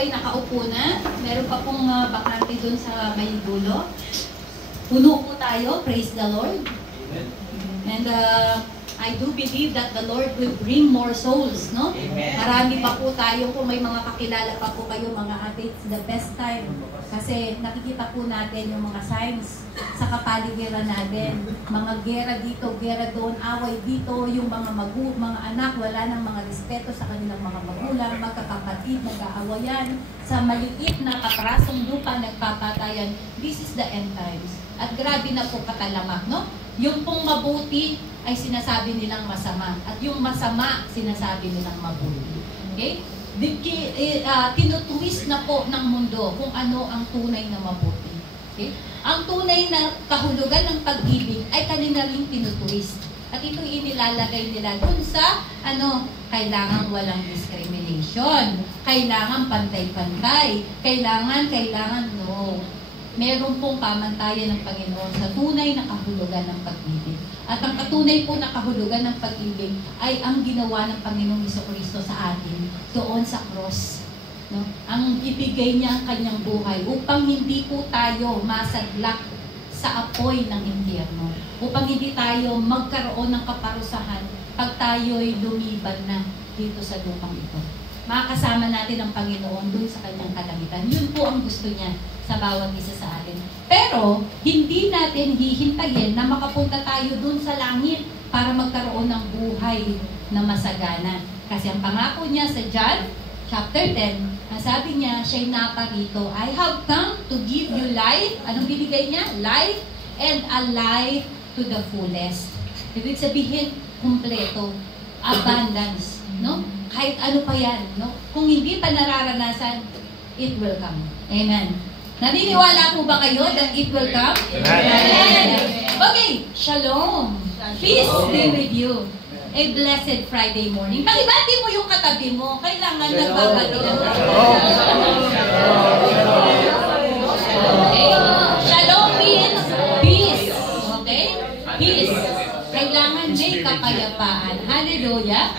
ay nakaupo na. Meron pa pong bakante dun sa may dulo. Puno po tayo. Praise the Lord. And I do believe that the Lord will bring more souls, no? Amen. Marami pa po tayo, kung may mga kakilala pa po kayo, mga ate, it's the best time. Kasi nakikita po natin yung mga signs sa kapaligiran natin. Mga gera dito, gera doon, away dito, yung mga mga anak, wala nang mga respeto sa kanilang mga magulang, magkakapatid, nag-aawayan, sa maliit na kaprasong lupa, nagpapatayan. This is the end times. At grabe na po katalamak, no? Yung pong mabuti ay sinasabi nilang masama. At yung masama, sinasabi nilang mabuti. Okay? Tinutwist na po ng mundo kung ano ang tunay na mabuti. Okay? Ang tunay na kahulugan ng pag-ibig ay kanina rin tinutwist. At ito inilalagay nila dun sa kailangan walang discrimination, kailangan pantay-pantay, kailangan no. Meron pong pamantayan ng Panginoon sa tunay na kahulugan ng pag-ibig. At ang katunay po na kahulugan ng pag-ibig ay ang ginawa ng Panginoong Jesucristo sa atin doon sa cross. No? Ang ibigay niya ang kanyang buhay upang hindi po tayo masadlak sa apoy ng impyerno. Upang hindi tayo magkaroon ng kaparusahan pag tayo'y lumiban na dito sa lupang ito. Makakasama natin ang Panginoon doon sa kanyang kalangitan. Yun po ang gusto niya sa bawat isa sa atin. Pero, hindi natin hihintayin na makapunta tayo doon sa langit para magkaroon ng buhay na masagana. Kasi ang pangako niya sa John chapter 10, ang sabi niya, siya'y naparito, I have come to give you life. Anong binigay niya? Life and a life to the fullest. Ibig sabihin, kumpleto, abundance, no? Kahit ano pa yan, no? Kung hindi pa nararanasan, it will come. Amen. Naniniwala po ba kayo that it will come? Amen. Okay, shalom. Peace be with you. A blessed Friday morning. Pakibati mo yung katabi mo. Kailangan nagbabati ng okay? Shalom means peace. Okay? Peace. Kailangan may kapayapaan. Hallelujah.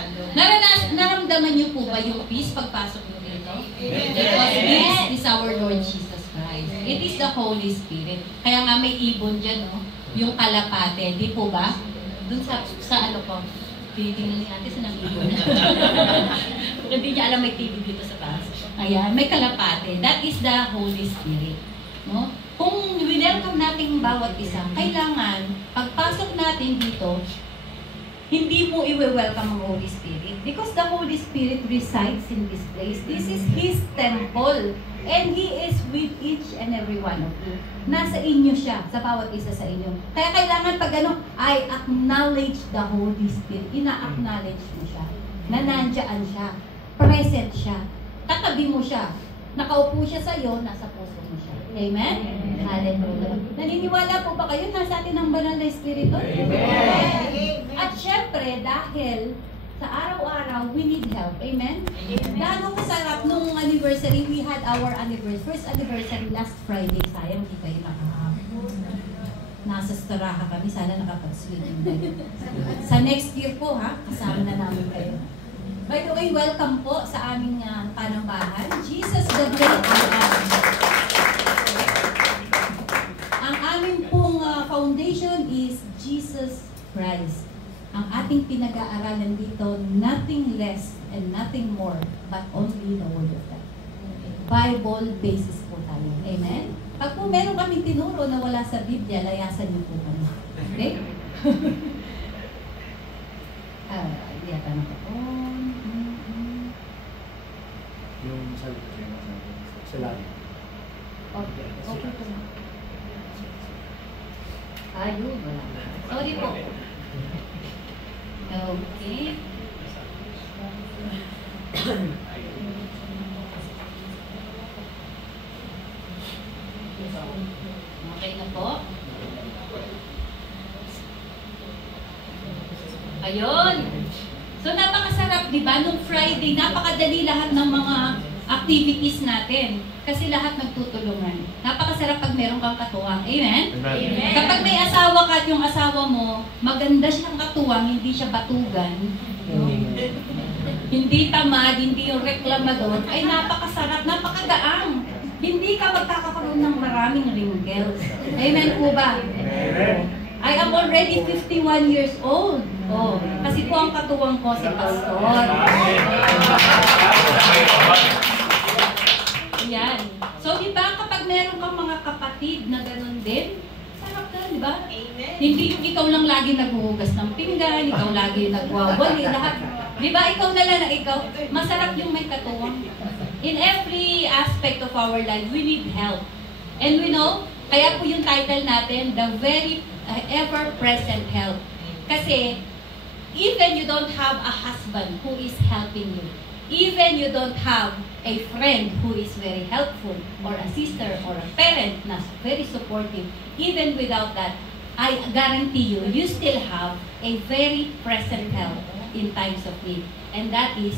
Naramdaman niyo po ba yung peace pagpasok niyo dito? Because peace is our Lord Jesus Christ. It is the Holy Spirit. Kaya nga may ibon dyan, no? Yung kalapate. Di po ba? Doon sa ano po? Tinitingnan natin sa ibon. Hindi niya alam may TV dito sa taas. Ayan, may kalapate. That is the Holy Spirit. No? Kung welcome natin bawat isa, kailangan pagpasok natin dito, hindi mo i-welcome ang Holy Spirit because the Holy Spirit resides in this place. This is His temple and He is with each and every one of you. Nasa inyo siya, sa bawat isa sa inyo. Kaya kailangan pag I acknowledge the Holy Spirit. Ina-acknowledge mo siya. Na nandiyan siya. Present siya. Katabi mo siya. Nakaupo siya sa iyo, nasa puso mo siya. Amen? Hallelujah. Naniniwala po ba kayo nasa atin ang banal na Espiritu? Amen. At syempre, dahil sa araw-araw, we need help. Amen? Lalo kasarap nung anniversary, we had our first anniversary last Friday. Sayang, hindi kayo nakahapon. Nasa Staraha kami, sana nakapag-swimming kayo. Sa next year po, kasama na namin kayo. By the way, welcome po sa aming panambahan. Jesus the Great I Am. Ang aming pong foundation is Jesus Christ. Ang ating pinag-aaralan dito, nothing less and nothing more, but only the Word of God. Bible basis po tayo. Amen? Pag po meron kaming tinuro na wala sa Biblia, layasan niyo po kami. Okay? Iyatan ako po. Yung sa labi. Okay. Okay po. Ayun, wala. Sorry po. Okay. Okay na po. Ayun. So napakasarap, di ba? Nung Friday, napakadali lahat ng mga activities natin. Kasi lahat nagtutulungan. Napakasarap pag meron kang katuwang. Amen? Amen. Kapag may asawa ka at yung asawa mo, maganda siyang katuwang, hindi siya batugan. No? hindi tamad, hindi yung reklamador, ay napakasarap, napakagaang. Hindi ka magkakaroon ng maraming wrinkles. Amen po ba? I am already 51 years old. Oh, kasi po ang katuwang ko si Pastor. Yan. So, di ba, kapag meron kang mga kapatid na ganun din, sarap na, di ba? Amen. Hindi yung ikaw lang lagi naghuhugas ng pinggan, ikaw lagi nagwawali, lahat. Di ba, ikaw na lang na ikaw, masarap yung may katuwang. In every aspect of our life, we need help. And we know, kaya po yung title natin, The Very Ever-Present Help. Kasi, even you don't have a husband who is helping you, even you don't have a friend who is very helpful, or a sister, or a parent na very supportive, even without that, I guarantee you, you still have a very present help in times of need. And that is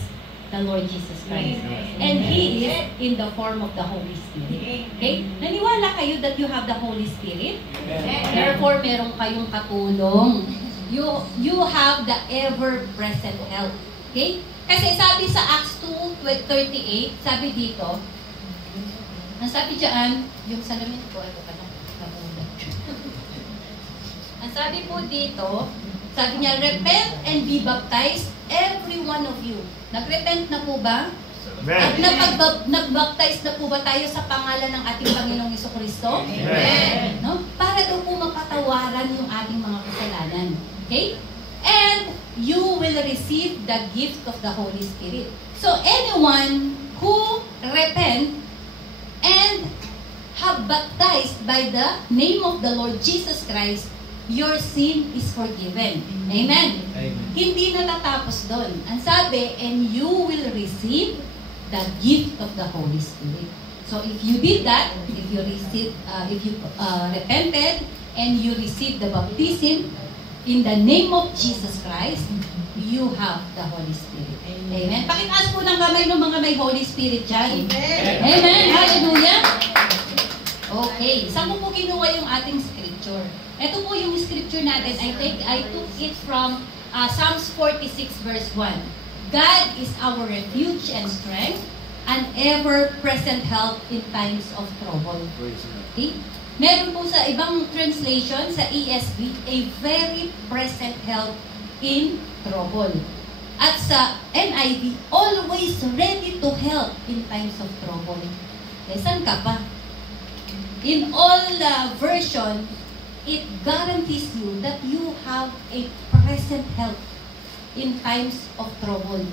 the Lord Jesus Christ. And He is in the form of the Holy Spirit. Okay? Naniwala kayo that you have the Holy Spirit? Therefore, meron kayong katulong. You have the ever-present help. Okay? Kasi sabi sa Acts 2:38, sabi dito, ang sabi dyan, yung salamin ko, ito pa lang, namulat. Ang sabi po dito, sabi niya, repent and be baptized, every one of you. Nag-repent na po ba? At nag-baptize na po ba tayo sa pangalan ng ating Panginoong Jesucristo? Amen. No? Para daw po mapatawaran yung ating mga kasalanan. Okay? And you will receive the gift of the Holy Spirit. So anyone who repent and have baptized by the name of the Lord Jesus Christ, your sin is forgiven. Amen? Amen. Hindi natatapos doon. Ang sabi, and you will receive the gift of the Holy Spirit. So if you did that, if you repented and you received the baptism in the name of Jesus Christ, you have the Holy Spirit. Amen. Pakitaas po ng kamay ng mga may Holy Spirit dyan. Amen. Amen. Hallelujah. Okay. Saan po kinuha yung ating scripture? Ito po yung scripture natin. I took it from Psalms 46 verse 1. God is our refuge and strength, an ever-present help in times of trouble. Okay? Meron po sa ibang translation, sa ESV, a very present help in trouble. At sa NIV, always ready to help in times of trouble. Eh, saan ka pa? In all version, it guarantees you that you have a present help in times of trouble.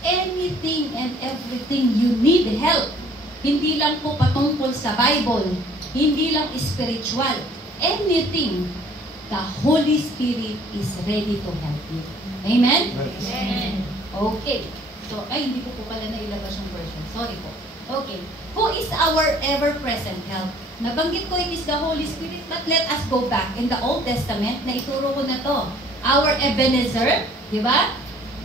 Anything and everything you need help. Hindi lang po patungkol sa Bible, hindi lang spiritual. Anything, the Holy Spirit is ready to help you. Amen? Amen. Okay. So, hindi ko po pala nailabas yung version. Sorry po. Okay. Who is our ever-present help? Nabanggit ko it is the Holy Spirit, but let us go back in the Old Testament na ituro ko na to. Our Ebenezer, di ba?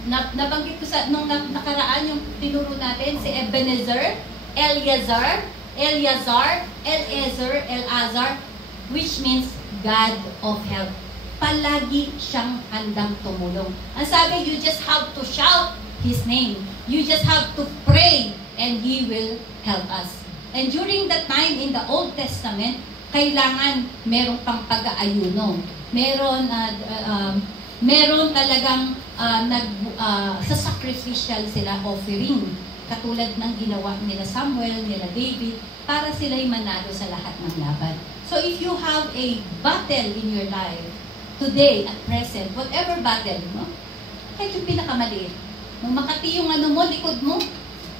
Nabanggit ko sa nung nakaraan yung tinuro natin si Ebenezer, Eliezer, which means God of help. Palagi siyang handang tumulong. Ang sabi, you just have to shout His name. You just have to pray and He will help us. And during that time in the Old Testament, kailangan merong pang pag-aayuno. Meron talagang sa sacrificial sila offering. Katulad ng ginawa nila Samuel, nila David, para sila'y manalo sa lahat ng laban. So if you have a battle in your life, today, at present, whatever battle, no? Kahit yung pinakamaliit. Nung makati yung likod mo,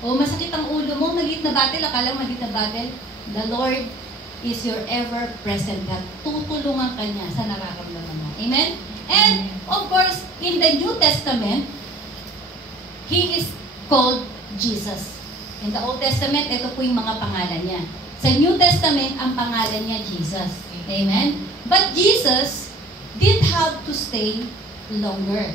o masakit ang ulo mo, maliit na battle, akala mo maliit na battle, the Lord is your ever-present help. Tutulungan ka niya sa nararamdaman mo. Amen? And, of course, in the New Testament, He is called Jesus. In the Old Testament, ito po yung mga pangalan niya. Sa New Testament, ang pangalan niya Jesus. Amen? But Jesus didn't have to stay longer.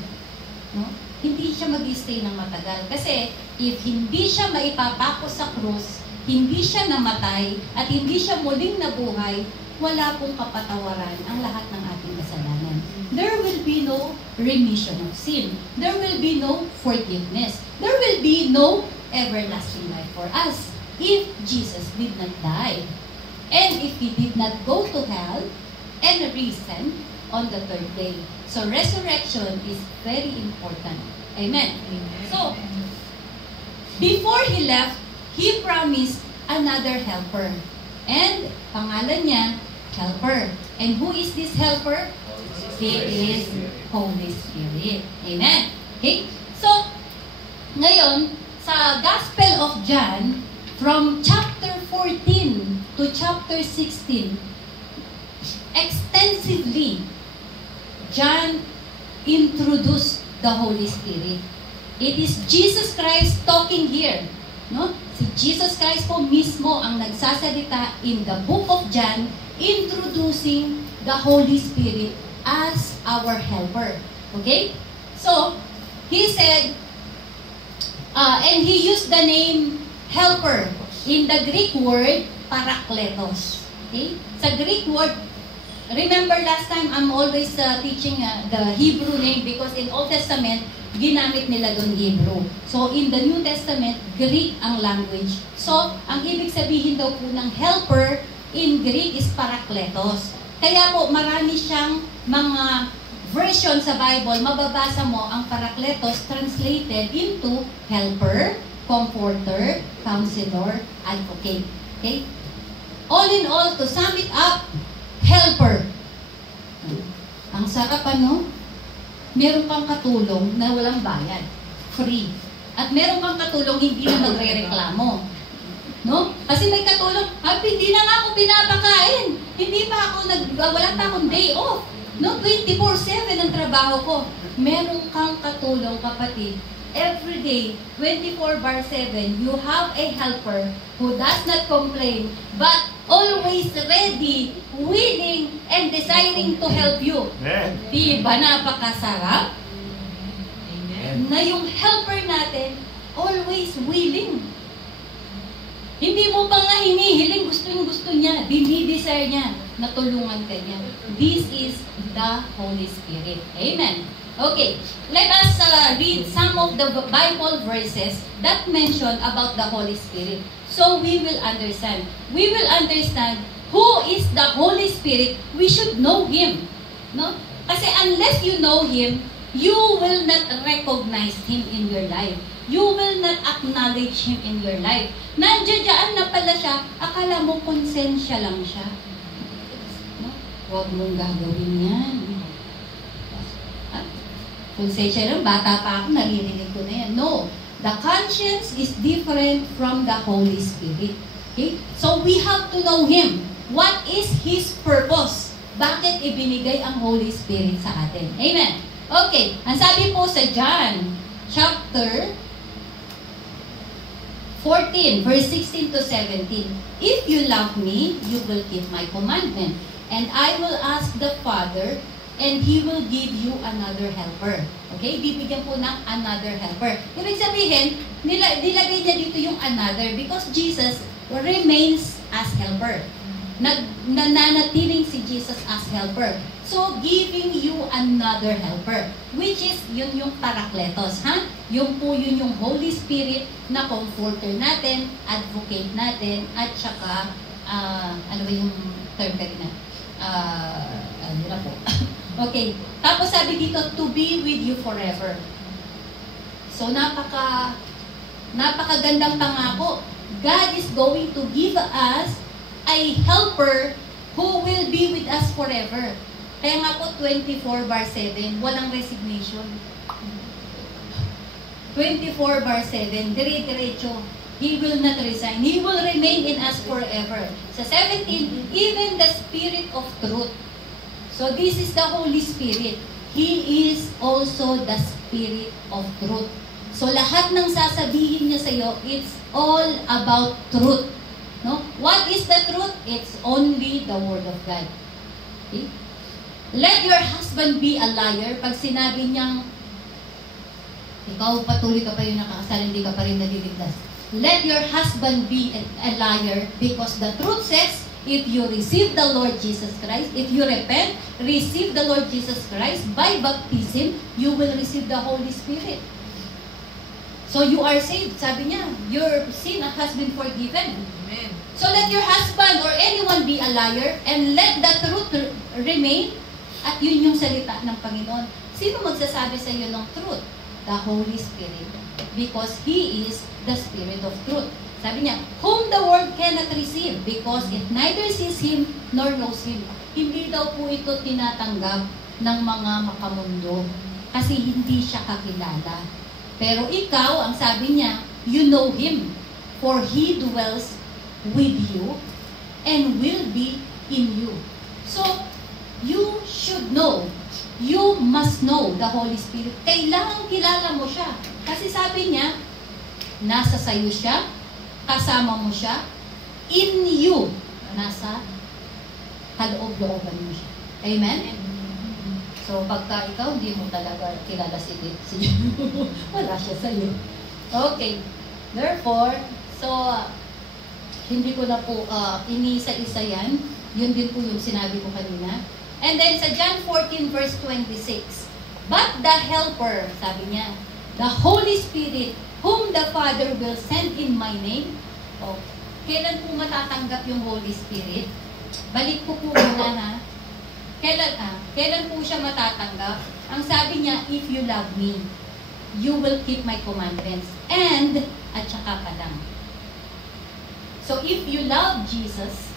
No? Hindi siya mag-stay ng matagal. Kasi, if hindi siya maipapako sa krus, hindi siya namatay, at hindi siya muling nabuhay, wala pong kapatawaran ang lahat ng ating kasalanan. there will be no remission of sin. There will be no forgiveness. There will be no everlasting life for us if Jesus did not die. And if He did not go to hell and risen on the third day. So resurrection is very important. Amen. So, before He left, He promised another helper. And pangalan niya, helper. And who is this helper? He is Holy Spirit. Amen. Okay? So, ngayon, sa Gospel of John, from chapter 14 to chapter 16, extensively, John introduced the Holy Spirit. It is Jesus Christ talking here. No? Si Jesus Christ po mismo ang nagsasalita in the book of John, introducing the Holy Spirit as our helper. Okay? So, He said, and He used the name helper. In the Greek word, parakletos. Okay? Sa Greek word, remember last time, I'm always teaching the Hebrew name because in Old Testament, ginamit nila doon Hebrew. So, in the New Testament, Greek ang language. So, ang ibig sabihin daw po ng helper in Greek is parakletos. Kaya po, marami siyang mga version sa Bible, mababasa mo ang parakletos translated into helper, comforter, counselor, advocate. Okay? All in all, to sum it up, helper. Ang sarap ano? Meron kang katulong na walang bayad. Free. At meron kang katulong hindi na magre-reklamo. No? Kasi may katulong, hindi na nga ako pinapakain. Hindi pa ako wala pa akong day off. No, 24/7 ang trabaho ko. Meron kang katulong, kapatid. Every day, 24/7, you have a helper who does not complain, but always ready, willing, and desiring to help you. Amen. Diba napakasarap? Amen. Na yung helper natin, always willing. Hindi mo pa nga hinihiling, gusto niya, dinidesire niya, natulungan ka niya. This is the Holy Spirit. Amen. Okay, let us read some of the Bible verses that mention about the Holy Spirit. So we will understand. We will understand who is the Holy Spirit. We should know Him. No? Kasi unless you know Him, you will not recognize Him in your life. You will not acknowledge Him in your life. Nandiyan na pala siya, akala mo konsensya lang siya. No? Huwag mong gagawin yan. Konsensya lang, bata pa ako, naririnig ko na yan. No, the conscience is different from the Holy Spirit. Okay? So we have to know Him. What is His purpose? Bakit ibinigay ang Holy Spirit sa atin? Amen. Okay, ang sabi po sa John, chapter 14, verse 16 to 17. If you love me, you will keep my commandment. And I will ask the Father, and He will give you another helper. Okay? Bibigyan po ng another helper. Ibig sabihin, nilagay niya dito yung another because Jesus remains as helper. Nananatiling si Jesus as helper. So, giving you another helper, which is yun yung parakletos, ha? Yung po yun yung Holy Spirit na comforter natin, advocate natin, at saka, ano ba yung term kanina? Ano na po? Okay. Tapos sabi dito, to be with you forever. So, napakagandang pangako. God is going to give us a helper who will be with us forever. Kaya nga po, 24/7, walang resignation. 24/7, dire-diretso. He will not resign. He will remain in us forever. Sa 17, even the Spirit of truth. So this is the Holy Spirit. He is also the Spirit of truth. So lahat ng sasabihin niya sa iyo, it's all about truth. No? What is the truth? It's only the Word of God. Okay? Let your husband be a liar. Pag sinabi niyang, ikaw patuloy ka pa rin nakakasal, hindi ka pa rin naliligtas. Let your husband be a liar because the truth says, if you receive the Lord Jesus Christ, if you repent, receive the Lord Jesus Christ by baptism, you will receive the Holy Spirit. So you are saved. Sabi niya, your sin has been forgiven. Amen. So let your husband or anyone be a liar and let the truth remain. At yun yung salita ng Panginoon. Sino magsasabi sa iyo ng truth? The Holy Spirit. Because He is the Spirit of truth. Sabi niya, whom the world cannot receive because it neither sees Him nor knows Him. Hindi daw po ito tinatanggap ng mga makamundo kasi hindi siya kakilala. Pero ikaw, ang sabi niya, you know Him, for He dwells with you and will be in you. So, you should know, you must know the Holy Spirit. Kailangan kilala mo siya. Kasi sabi niya, nasa sayo siya, kasama mo siya, in you, nasa kaloob-looban mo siya. Amen? So, pagka ikaw, hindi mo talaga kilala si wala siya sa'yo. Okay. Therefore, so, hindi ko na po inisa-isa yan. Yun din po yung sinabi ko kanina. And then, sa John 14 verse 26, but the Helper, sabi niya, the Holy Spirit, whom the Father will send in my name. Oh, kailan po matatanggap yung Holy Spirit? Balik ko po muna ha. Kailan po siya matatanggap? Ang sabi niya, if you love me, you will keep my commandments. And, at saka pa lang. So, if you love Jesus,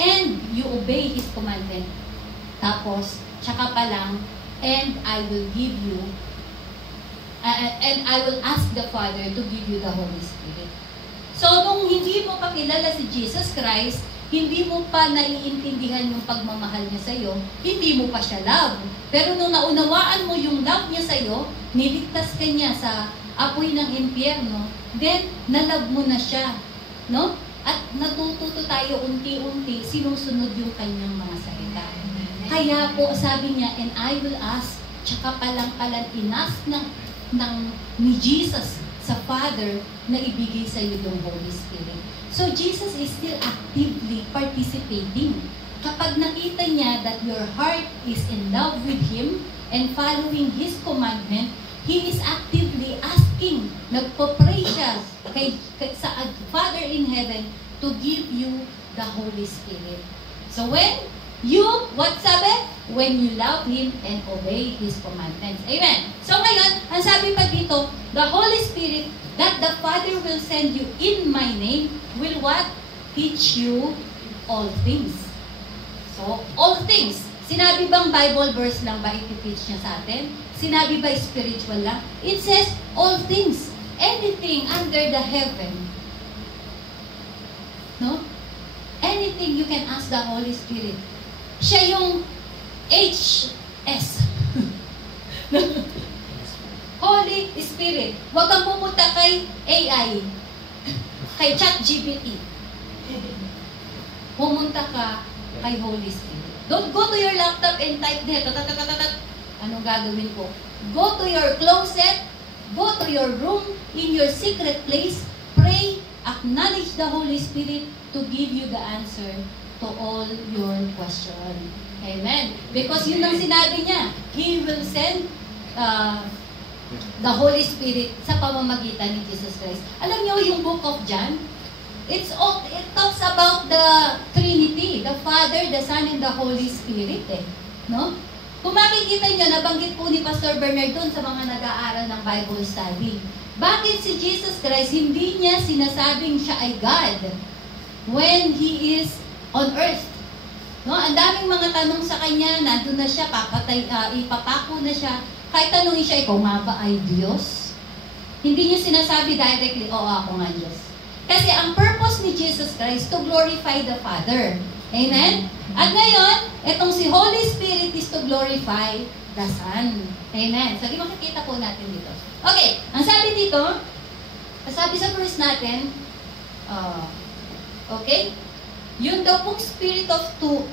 and you obey His commandment, tapos, tsaka pa lang, and I will give you, and I will ask the Father to give you the Holy Spirit. So, nung hindi mo pa kilala si Jesus Christ, hindi mo pa naiintindihan yung pagmamahal niya sa'yo, hindi mo pa siya love. Pero nung naunawaan mo yung love niya sa'yo, niligtas ka niya sa apoy ng impyerno, then, nalove mo na siya. No? At natututo tayo unti-unti, sinusunod yung kanyang mga salita. Kaya po, sabi niya, and I will ask, tsaka palang inas ni Jesus sa Father na ibigay sa iyo yung Holy Spirit. So, Jesus is still actively participating. Kapag nakita niya that your heart is in love with Him and following His commandment, He is actively asking, nagpo-pray siya sa Father in Heaven to give you the Holy Spirit. So, what sabi? When you love Him and obey His commandments. Amen. So ngayon, ang sabi pa dito, the Holy Spirit that the Father will send you in my name will what? Teach you all things. So, all things. Sinabi bang Bible verse lang ba iti-teach niya sa atin? Sinabi ba spiritual lang? It says all things. Anything under the heaven. No? Anything you can ask the Holy Spirit. Siya yung HS. Holy Spirit. Huwag kang pumunta kay AI. Kay ChatGPT. Pumunta ka kay Holy Spirit. Don't go to your laptop and type there. Anong gagawin ko? Go to your closet. Go to your room. In your secret place. Pray. Acknowledge the Holy Spirit to give you the answer to all your question. Amen. Because yun ang sinabi niya. He will send the Holy Spirit sa pamamagitan ni Jesus Christ. Alam niyo yung book of John? It talks about the Trinity, the Father, the Son, and the Holy Spirit. No? Kung makikita niyo, nabanggit po ni Pastor Bernard doon sa mga nag-aaral ng Bible study. Bakit si Jesus Christ, hindi niya sinasabing siya ay God when He is on earth? No, ang daming mga tanong sa kanya, nandun na siya, ipapako na siya. Kahit tanongin siya, ikaw nga ba ay Diyos? Hindi niya sinasabi directly, oo, ako nga Diyos. Kasi ang purpose ni Jesus Christ to glorify the Father. Amen? At ngayon, itong si Holy Spirit is to glorify the Son. Amen? Sige, makikita po natin dito. Okay, ang sabi dito, sabi sa verse natin, okay, yun daw pong Spirit of truth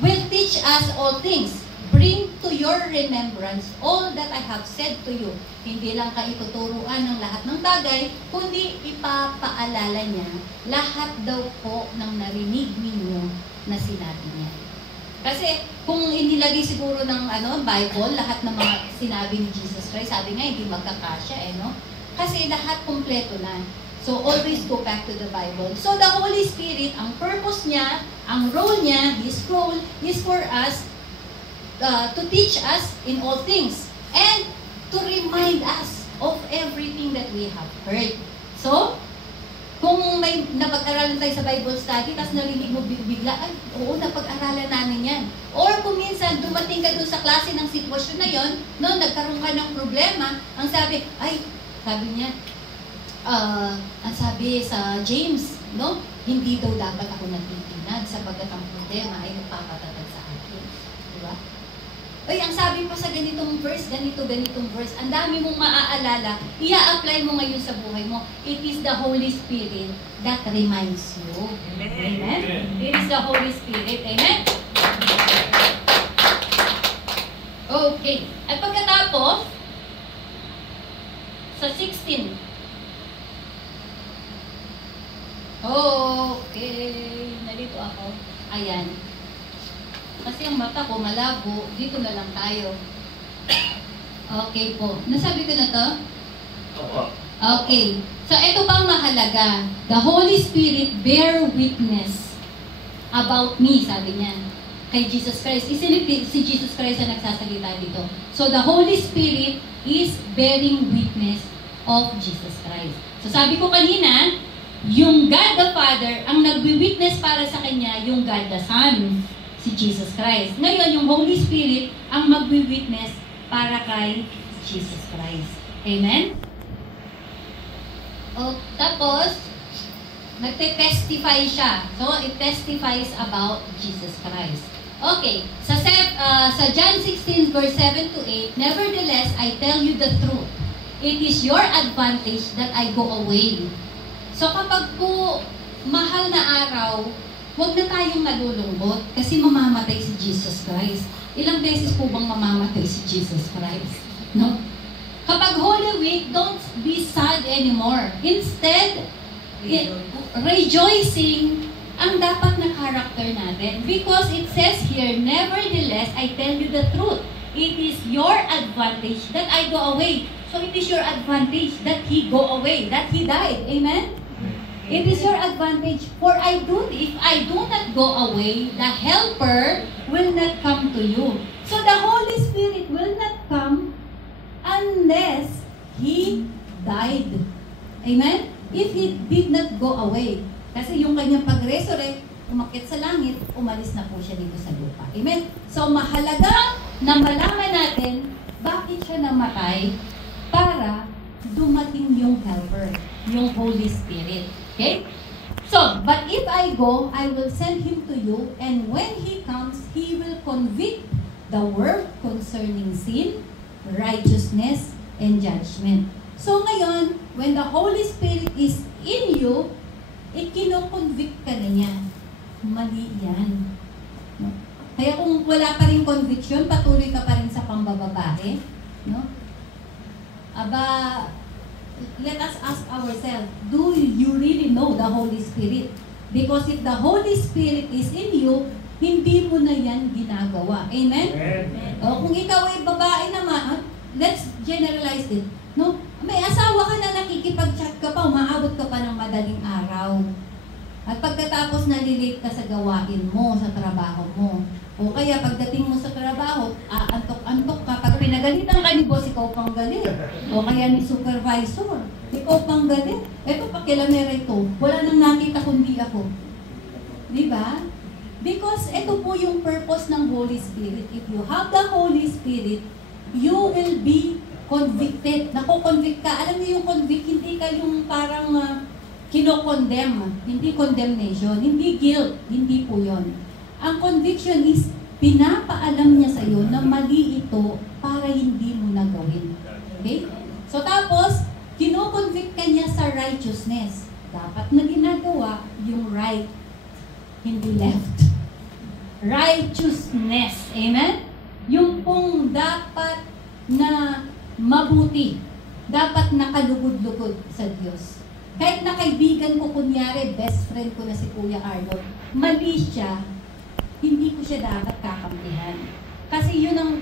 will teach us all things, bring to your remembrance all that I have said to you. Hindi lang kaituturuan ng lahat ng bagay, kundi ipapaalala niya lahat daw po ng narinig ninyo na sinabi niya. Kasi kung inilagay siguro ng Bible, lahat ng mga sinabi ni Jesus Christ, sabi nga hindi magkakasya Kasi lahat kumpleto na. So always go back to the Bible. So the Holy Spirit, ang purpose niya, ang role niya, His role is for us to teach us in all things and to remind us of everything that we have heard. So, kung may napag-aralan tayo sa Bible study, tapos narinig mo bigla, ay, oo, napag-aralan namin yan. Or kung minsan, dumating ka doon sa klase ng sitwasyon na yon, nagkaroon ka ng problema, ang sabi niya, ang sabi sa James, hindi daw dapat ako natitinag sapagkat ang problema ay nagpapatatag sa akin. Diba? Ay, ang sabi pa sa ganitong verse, ganitong verse, ang dami mong maaalala, i-apply mo ngayon sa buhay mo. It is the Holy Spirit that reminds you. Amen? Amen? It is the Holy Spirit. Amen? Okay. At pagkatapos, sa 16. Okay. Nalito ako. Ayan. Kasi ang mata ko malabo, dito na lang tayo. Okay po. Nasabi ko na to? Opo. Okay. So, ito pang mahalaga. The Holy Spirit bear witness about me, sabi niya. Kay Jesus Christ. Si Jesus Christ ang nagsasalita dito. So, the Holy Spirit is bearing witness of Jesus Christ. So, sabi ko kanina, yung God the Father, ang nagwi-witness para sa Kanya, yung God the Son, si Jesus Christ. Ngayon, yung Holy Spirit ang magwi-witness para kay Jesus Christ. Amen? Tapos, nagte-testify siya. So, it testifies about Jesus Christ. Okay. Sa John 16 verse 7 to 8, nevertheless, I tell you the truth. It is your advantage that I go away. So, kapag po mahal na araw, huwag na tayong nalulungkot kasi mamamatay si Jesus Christ. Ilang beses po bang mamamatay si Jesus Christ? No? Kapag Holy Week, don't be sad anymore. Instead, rejoicing ang dapat na character natin. Because it says here, nevertheless, I tell you the truth. It is your advantage that I go away. So it is your advantage that He go away, that He died. Amen? It is your advantage. For if I do not go away, the Helper will not come to you. So the Holy Spirit will not come unless He died. Amen? If He did not go away. Kasi yung kanyang pag-resurrect, umakyat sa langit, umalis na po siya dito sa lupa. Amen? So mahalaga na malaman natin bakit siya namatay para dumating yung Helper, yung Holy Spirit. Okay? So, but if I go, I will send Him to you, and when He comes, He will convict the world concerning sin, righteousness, and judgment. So ngayon, when the Holy Spirit is in you, kino-convict ka na niya. Mali yan. No? Kaya kung wala pa rin conviction, patuloy ka pa rin sa pambababae. No? Let us ask ourselves, do you really know the Holy Spirit? Because if the Holy Spirit is in you, hindi mo na yan ginagawa. Amen? Amen. O, kung ikaw ay babae naman, let's generalize it. No? May asawa ka na, nakikipag-chat ka pa, umaabot ka pa ng madaling araw. At pagkatapos nalilate ka sa gawain mo, sa trabaho mo. O kaya pagdating mo sa trabaho, antok-antok ka. Pag pinagalitan ka ni boss, ikaw pang galit. O kaya ni supervisor, ikaw pang galit. Eto, pakilamera ito. Wala nang nakita kundi ako. Diba? Because ito po yung purpose ng Holy Spirit. If you have the Holy Spirit, you will be convicted. Nako-convict ka. Alam niyo yung convict, hindi ka yung parang kino-condemn. Hindi condemnation. Hindi guilt. Hindi po yun. Ang conviction is, pinapaalam niya sa iyo na mali ito para hindi mo na gawin. Okay? So tapos, kino-convict ka niya sa righteousness. Dapat na ginagawa yung right, hindi left. Righteousness. Amen? yung pong dapat na mabuti, dapat nakalugod-lugod sa Diyos. Kahit na kaibigan ko, kunyari, best friend ko na si Kuya Arnold, mali siya, hindi ko siya dapat kakampihan. Kasi yun ang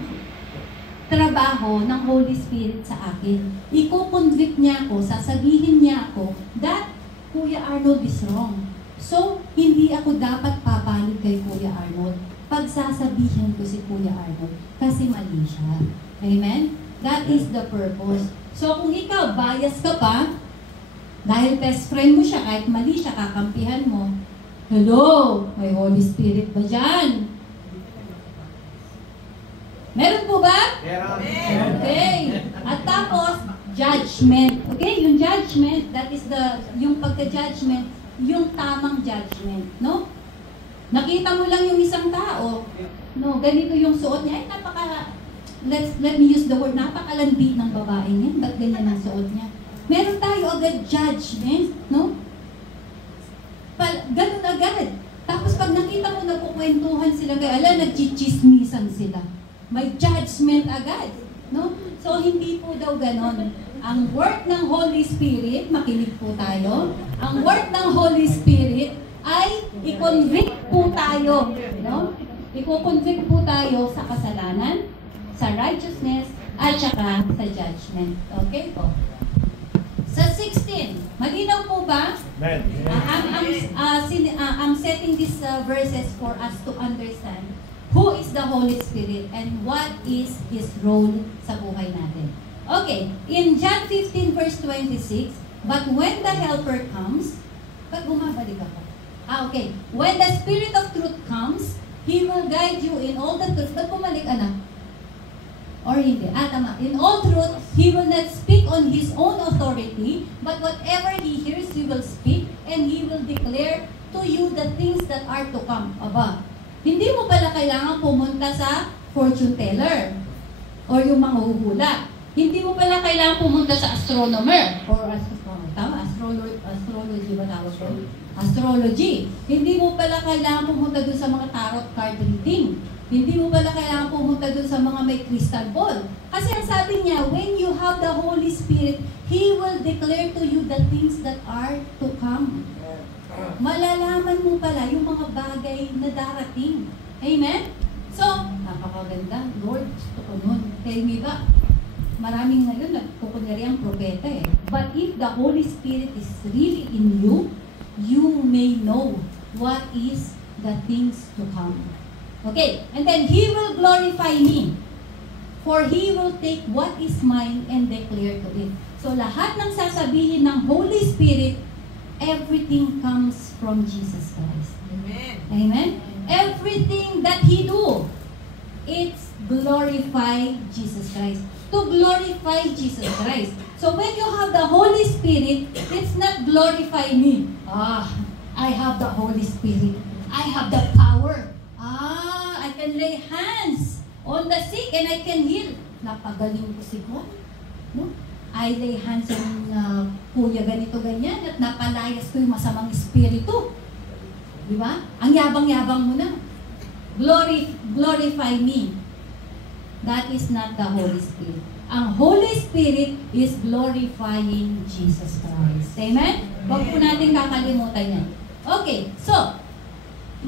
trabaho ng Holy Spirit sa akin. Iko-convict niya ako, sasabihin niya ako that Kuya Arnold is wrong. So, hindi ako dapat papanig kay Kuya Arnold pagsasabihin ko si Kuya Arnold kasi mali siya. Amen? That is the purpose. So, kung ikaw, bias ka pa, dahil best friend mo siya, kahit mali siya, kakampihan mo, hello, may Holy Spirit ba dyan? Meron po ba? Meron. Okay. At tapos, judgment. Okay, yung judgment, that is yung pagka-judgment, yung tamang judgment, no? Nakita mo lang yung isang tao, no, ganito yung suot niya, let me use the word, napakalandi ng babae niya, ba't ganyan ang suot niya? Meron tayo agad judgment, no? Ganun agad. Tapos pag nakita mo nagkukwentuhan sila, nagchichismisan sila. May judgment agad, no? So, hindi po daw ganon. Ang work ng Holy Spirit, makinig po tayo, ang work ng Holy Spirit ay i-convict po tayo, no? I-convict po tayo sa kasalanan, sa righteousness, at saka sa judgment. Okay po? Sa 16, malinaw po ba? I'm setting these verses for us to understand who is the Holy Spirit and what is His role sa buhay natin. Okay, in John 15 verse 26, but when the Helper comes, ba't bumabalik ako? Okay, when the Spirit of Truth comes, He will guide you in all the truth. Ba't bumalik, anak? Or hindi? Tama. In all truth, He will not speak on His own authority, but whatever He hears, He will speak, and He will declare to you the things that are to come. Aba, hindi mo pala kailangan pumunta sa fortune teller or yung mga huhula. Hindi mo pala kailangan pumunta sa astronomer or astrology ba tawag ko? Astrology. Hindi mo pala kailangan pumunta dun sa mga tarot card reading. Hindi mo pala kailangan pumunta dun sa mga may crystal ball. Kasi ang sabi niya, when you have the Holy Spirit, He will declare to you the things that are to come. Malalaman mo pala yung mga bagay na darating. Amen? So, napakaganda. Lord, gusto ko nun. Tell me ba? Maraming ngayon nagkukunyari ang propeta eh. But if the Holy Spirit is really in you, you may know what is the things to come. Okay, and then He will glorify me, for He will take what is mine and declare to it. So lahat ng sasabihin ng Holy Spirit, everything comes from Jesus Christ. Amen. Amen? Everything that He do, it's glorify Jesus Christ. To glorify Jesus Christ. So when you have the Holy Spirit, it's not glorify me. I have the Holy Spirit. I have the power. I can lay hands on the sick and I can heal. Napagaling ko si God. No? I lay hands on kuya ganito ganyan at napalayas ko yung masamang espiritu. Di ba? Ang yabang-yabang mo na. Glorify me. That is not the Holy Spirit. Ang Holy Spirit is glorifying Jesus Christ. Amen? Huwag po natin kakalimutan yan. Okay, so,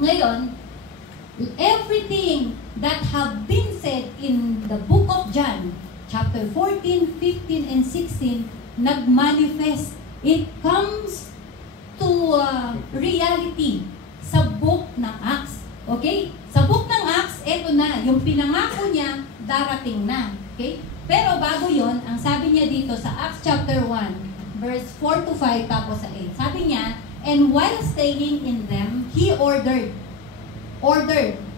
ngayon, everything that have been said in the book of John, chapter 14, 15, and 16, nagmanifest. It comes to reality sa book ng Acts. Okay? Sa book ng Acts, eto na, yung pinangako niya, darating na. Okay? Pero bago yon, ang sabi niya dito sa Acts chapter 1, verse 4 to 5, tapos sa 8, sabi niya, and while staying in them, He ordered.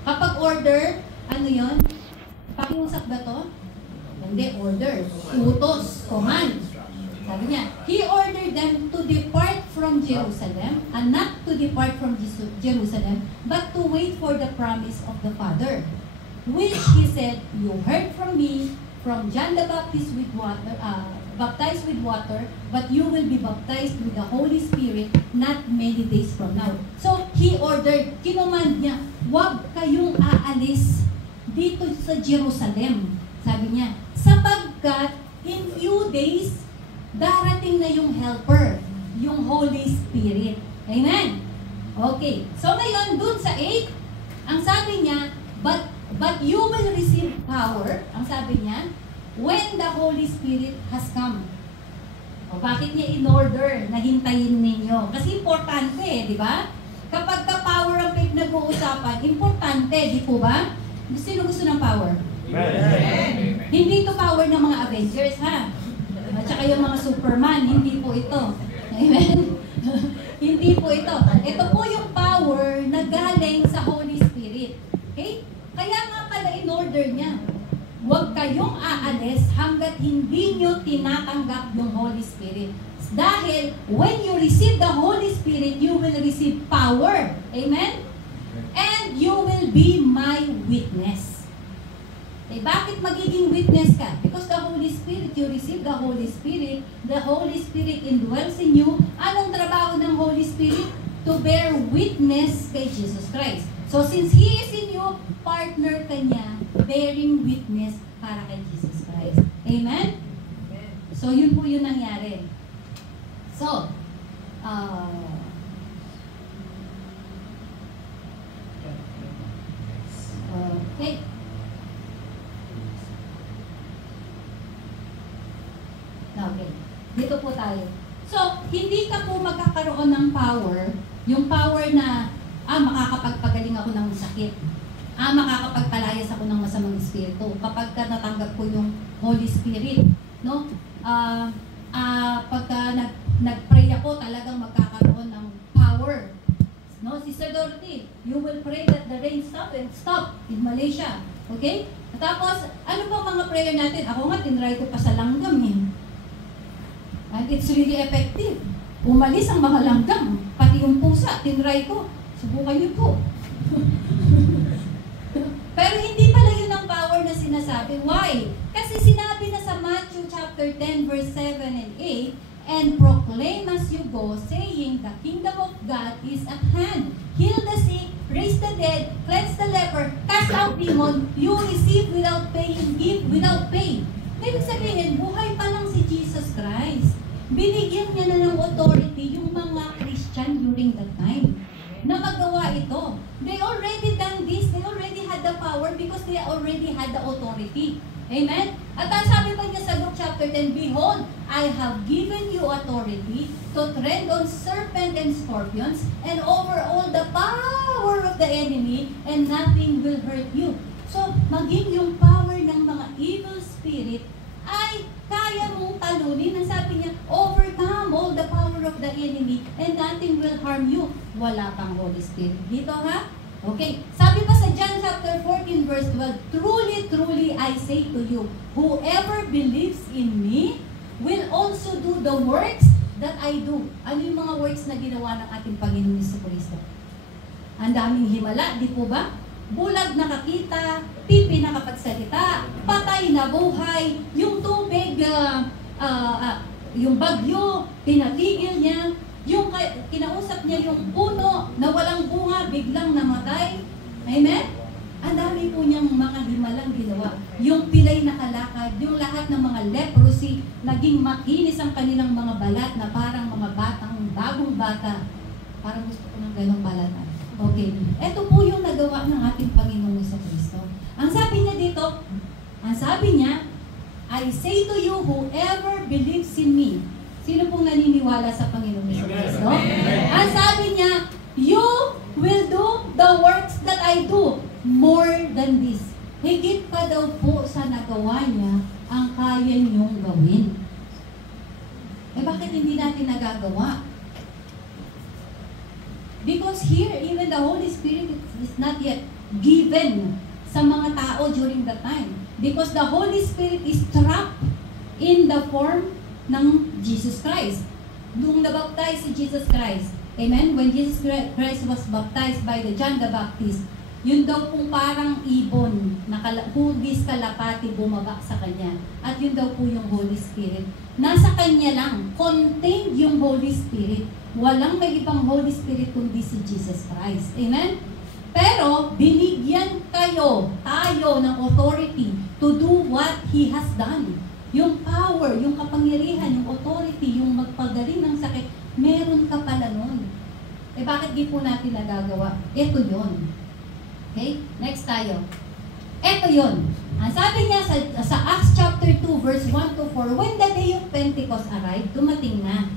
Kapag order, ano yon? Pakiusap ba to? Hindi, order. Utos, command. Sabi niya, He ordered them to depart from Jerusalem, and not to depart from Jerusalem, but to wait for the promise of the Father, which He said, you heard from me, from John the Baptist with water, baptized with water, but you will be baptized with the Holy Spirit not many days from now. So, He ordered, kinumand niya, huwag kayong aalis dito sa Jerusalem. Sabi niya, sapagkat in few days, darating na yung helper, yung Holy Spirit. Amen? Okay. So ngayon, dun sa 8, ang sabi niya, but you will receive power, ang sabi niya, when the Holy Spirit has come. O bakit niya in order na hintayin ninyo? Kasi importante, di ba? Kapag ka power ang nag-uusapan, importante, di po ba? Sino gusto ng power? Amen. Hindi ito power ng mga Avengers, ha? At saka yung mga Superman, hindi po ito. Amen? Hindi po ito. Ito po yung power na galing sa Holy Spirit. Okay? Kaya nga pala in order niya, huwag kayong aalis hanggat hindi nyo tinatanggap yung Holy Spirit. Dahil when you receive the Holy Spirit, you will receive power. Amen? And you will be my witness. Eh, bakit magiging witness ka? Because the Holy Spirit, you receive the Holy Spirit indwells in you. Anong trabaho ng Holy Spirit? To bear witness kay Jesus Christ. So since He is in you, partner ka niya, bearing witness para kay Jesus Christ. Amen? So yun po yung nangyari. So, okay. Okay. Dito po tayo. So, hindi ka po magkakaroon ng power, yung power na, makakapagpagaling ako ng sakit. Makakapagpalayas ako ng masamang espiritu. Kapag ka natanggap ko yung Holy Spirit, no? Pagka nag-pray ako, talagang magkakaroon ng power. No? Sister Dorothy, you will pray that the rain stop in Malaysia. Okay? Tapos, ano po mga prayer natin? Ako nga, tinry ko pa sa langgam eh. And it's really effective. Umalis ang mga langgam. Pati yung pusa, tinry ko. Subukan niyo po. Pero hindi pala yun ang power na sinasabi. Why? Kasi sinabi na sa Matthew chapter 10 verse 7 and 8, and proclaim as you go, saying, the kingdom of God is at hand. Heal the sick, raise the dead, cleanse the leper, cast out demon, you receive without paying, give without pay. Ibig sabihin, buhay pa lang si Jesus Christ. Binigyan niya na ng authority yung mga Christian during that time na magawa ito. They already done this. They already had the power because they already had the authority. Amen? At ang sabi pa niya sa Luke chapter 10, behold, I have given you authority to tread on serpent and scorpions and over all the power of the enemy, and nothing will hurt you. So, maging yung power ng mga evil spirit ay kaya mong talunin. Ang sabi niya, overcome all the power of the enemy and nothing will harm you. Wala pang Holy Spirit dito, ha? Okay. Sabi pa sa John chapter 14 verse 12, truly, truly, I say to you, whoever believes in me will also do the works that I do. Ano yung mga works na ginawa ng ating Panginoon Jesucristo? Ang daming himala, di po ba? Bulag nakakita, pipi nakapagsalita, patay na buhay, yung tubig, yung bagyo, pinatigil niya, yung kinausap niya yung puno na walang bunga, biglang namatay. Amen? Ang dami po niyang mga himalang ginawa. Yung pilay na kalakad, yung lahat ng mga leprosy, naging makinis ang kanilang mga balat na parang mga bagong bata. Parang gusto ko ng ganong balatan. Okay. Ito po yung nagawa ng ating Panginoong Jesucristo. Ang sabi niya dito, I say to you, whoever believes in me. Sino pong naniniwala sa Panginoong Jesucristo? Ang sabi niya, you will do the works that I do, more than this. Higit pa daw po sa nagawa niya, ang kaya niyong gawin. Eh bakit hindi natin nagagawa? Because here, even the Holy Spirit is not yet given sa mga tao during that time. Because the Holy Spirit is trapped in the form ng Jesus Christ. Nung nabaptize si Jesus Christ, amen? When Jesus Christ was baptized by the John the Baptist, yun daw pong parang ibon na hugis kalapati bumaba sa kanya. At yun daw po yung Holy Spirit. Nasa kanya lang, contained yung Holy Spirit. Walang may ibang Holy Spirit kundi si Jesus Christ. Amen? Pero Pero, binigyan tayo ng authority to do what He has done. Yung power, yung kapangyarihan, yung authority, yung magpagaling ng sakit, meron ka pala nun. Eh bakit di po natin nagagawa? Ito yon. Okay? Next tayo. Ito yon. Ang sabi niya sa Acts chapter 2 verse 1 to 4, when the day of Pentecost arrived, dumating na.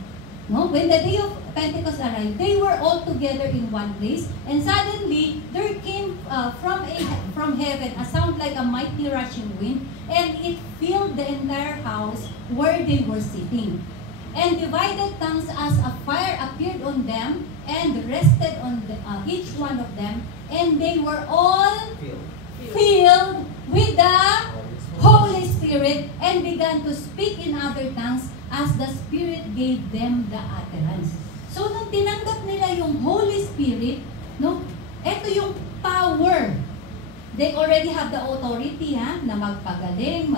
No? When the day of Pentecost arrived, they were all together in one place, and suddenly there came from heaven a sound like a mighty rushing wind, and it filled the entire house where they were sitting. And divided tongues as a fire appeared on them and rested on each one of them, and they were all filled with the Holy Spirit and began to speak in other tongues as the Spirit gave them the utterance. So, nung tinanggap nila yung Holy Spirit, no, ito yung power. They already have the authority, na magpagaling,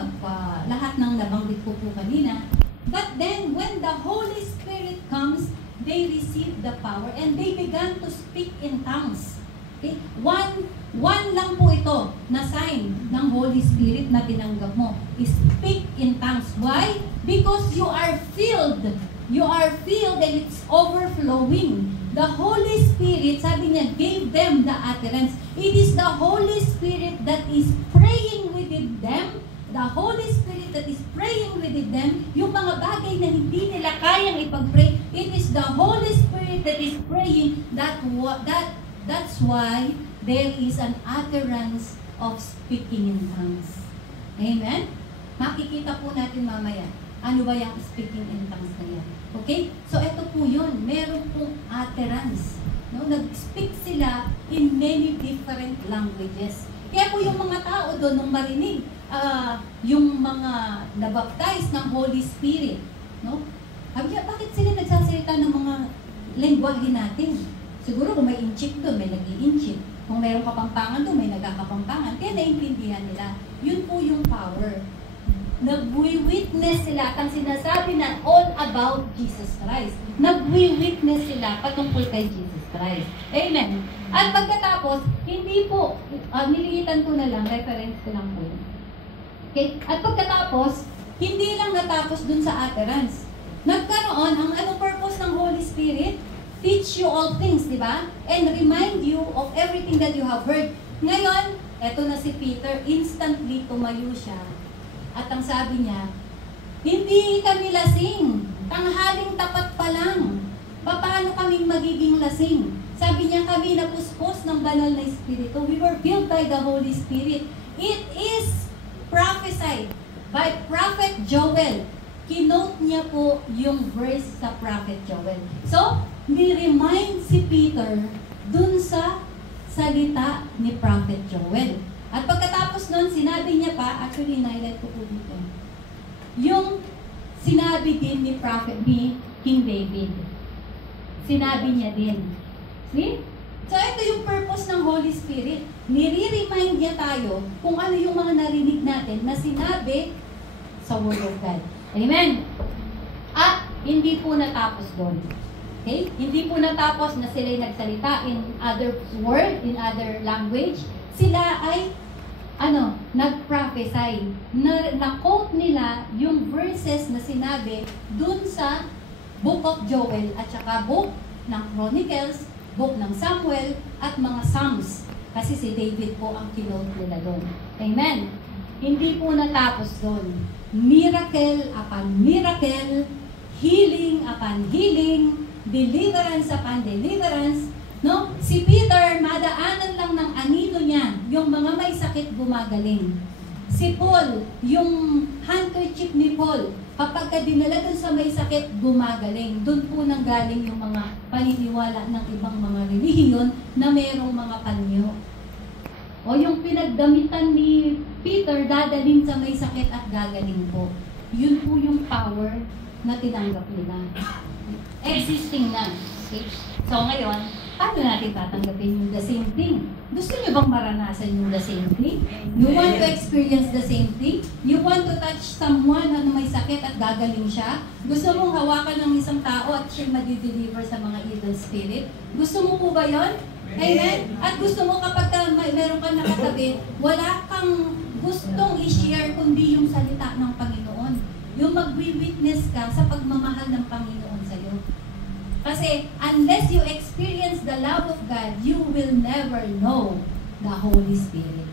lahat ng nabanggit ko po kanina. But then, when the Holy Spirit comes, they receive the power and they began to speak in tongues. Okay? One lang po ito na sign ng Holy Spirit na tinanggap mo. Speak in tongues. Why? Because you are filled. You are filled and it's overflowing. The Holy Spirit, sabi niya, gave them the utterance. It is the Holy Spirit that is praying within them. The Holy Spirit that is praying within them. Yung mga bagay na hindi nila kayang ipag-pray, it is the Holy Spirit that is praying. That's why there is an utterance of speaking in tongues. Amen? Makikita po natin mamaya. Ano ba yung speaking in tongues na yan? Okay? So, ito po yun. Meron pong utterance. No? Nag-speak sila in many different languages. Kaya po yung mga tao doon, nung marinig, yung mga nabaptize ng Holy Spirit, no? Sabi niya, bakit sila nagsasalita ng mga lengguwahe natin? Siguro kung may inchik doon, may nag-i-inchik. Kung mayroong kapampangan doon, may nagkakapampangan. Kaya naintindihan nila. Yun po yung power. Nag-witness sila at ang sinasabi na all about Jesus Christ. Nag-witness sila patungkol kay Jesus Christ. Amen. At pagkatapos, hindi po, nilihitan ko na lang, reference ko lang po. Okay? At pagkatapos, hindi lang natapos dun sa utterance. Nagkaroon, ang anong purpose ng Holy Spirit? Teach you all things, di ba? And remind you of everything that you have heard. Ngayon, eto na si Peter, instantly tumayo siya. At ang sabi niya, hindi kami lasing. Tanghaling tapat pa lang. Paano kaming magiging lasing? Sabi niya, kami napuspos ng banal na Espiritu. We were filled by the Holy Spirit. It is prophesied by Prophet Joel. Kinote niya po yung verse sa Prophet Joel. So, ni-remind si Peter dun sa salita ni Prophet Joel. At pagkatapos nun, sinabi niya pa, actually, highlight ko po dito, yung sinabi din ni King David. Sinabi niya din. See? So, ito yung purpose ng Holy Spirit. Nire-remind niya tayo kung ano yung mga narinig natin na sinabi sa Word of God. Amen? At hindi po natapos doon. Okay? Hindi po natapos na sila'y nagsalita in other word, in other language. Sila ay nag-prophesy. Na-quote nila yung verses na sinabi dun sa Book of Joel at saka Book ng Chronicles, Book ng Samuel at mga Psalms. Kasi si David po ang kinote nila doon. Amen. Hindi po natapos doon. Miracle upon miracle, healing upon healing, deliverance upon deliverance. No? Si Peter, madaanan lang ng anino niya, yung mga may sakit gumagaling. Si Paul, yung handkerchief ni Paul, kapag dinala dun sa may sakit, gumagaling. Doon po nanggaling yung mga paniniwala ng ibang mga relihiyon na mayroong mga panyo. O yung pinagdamitan ni Peter, dadalhin sa may sakit at gagaling po. Yun po yung power na tinanggap nila. Existing na. Okay? So ngayon, paano natin tatanggapin yung the same thing? Gusto niyo bang maranasan yung the same thing? You want to experience the same thing? You want to touch someone na may sakit at gagaling siya? Gusto mong hawakan ng isang tao at siya madi-deliver sa mga evil spirit? Gusto mo po ba yon? Amen? At gusto mo kapag meron kang nakatabi, wala kang gustong i-share kundi yung salita ng Panginoon. Yung magwi-witness ka sa pagmamahal ng Panginoon sa'yo. Kasi unless you experience the love of God, you will never know the Holy Spirit.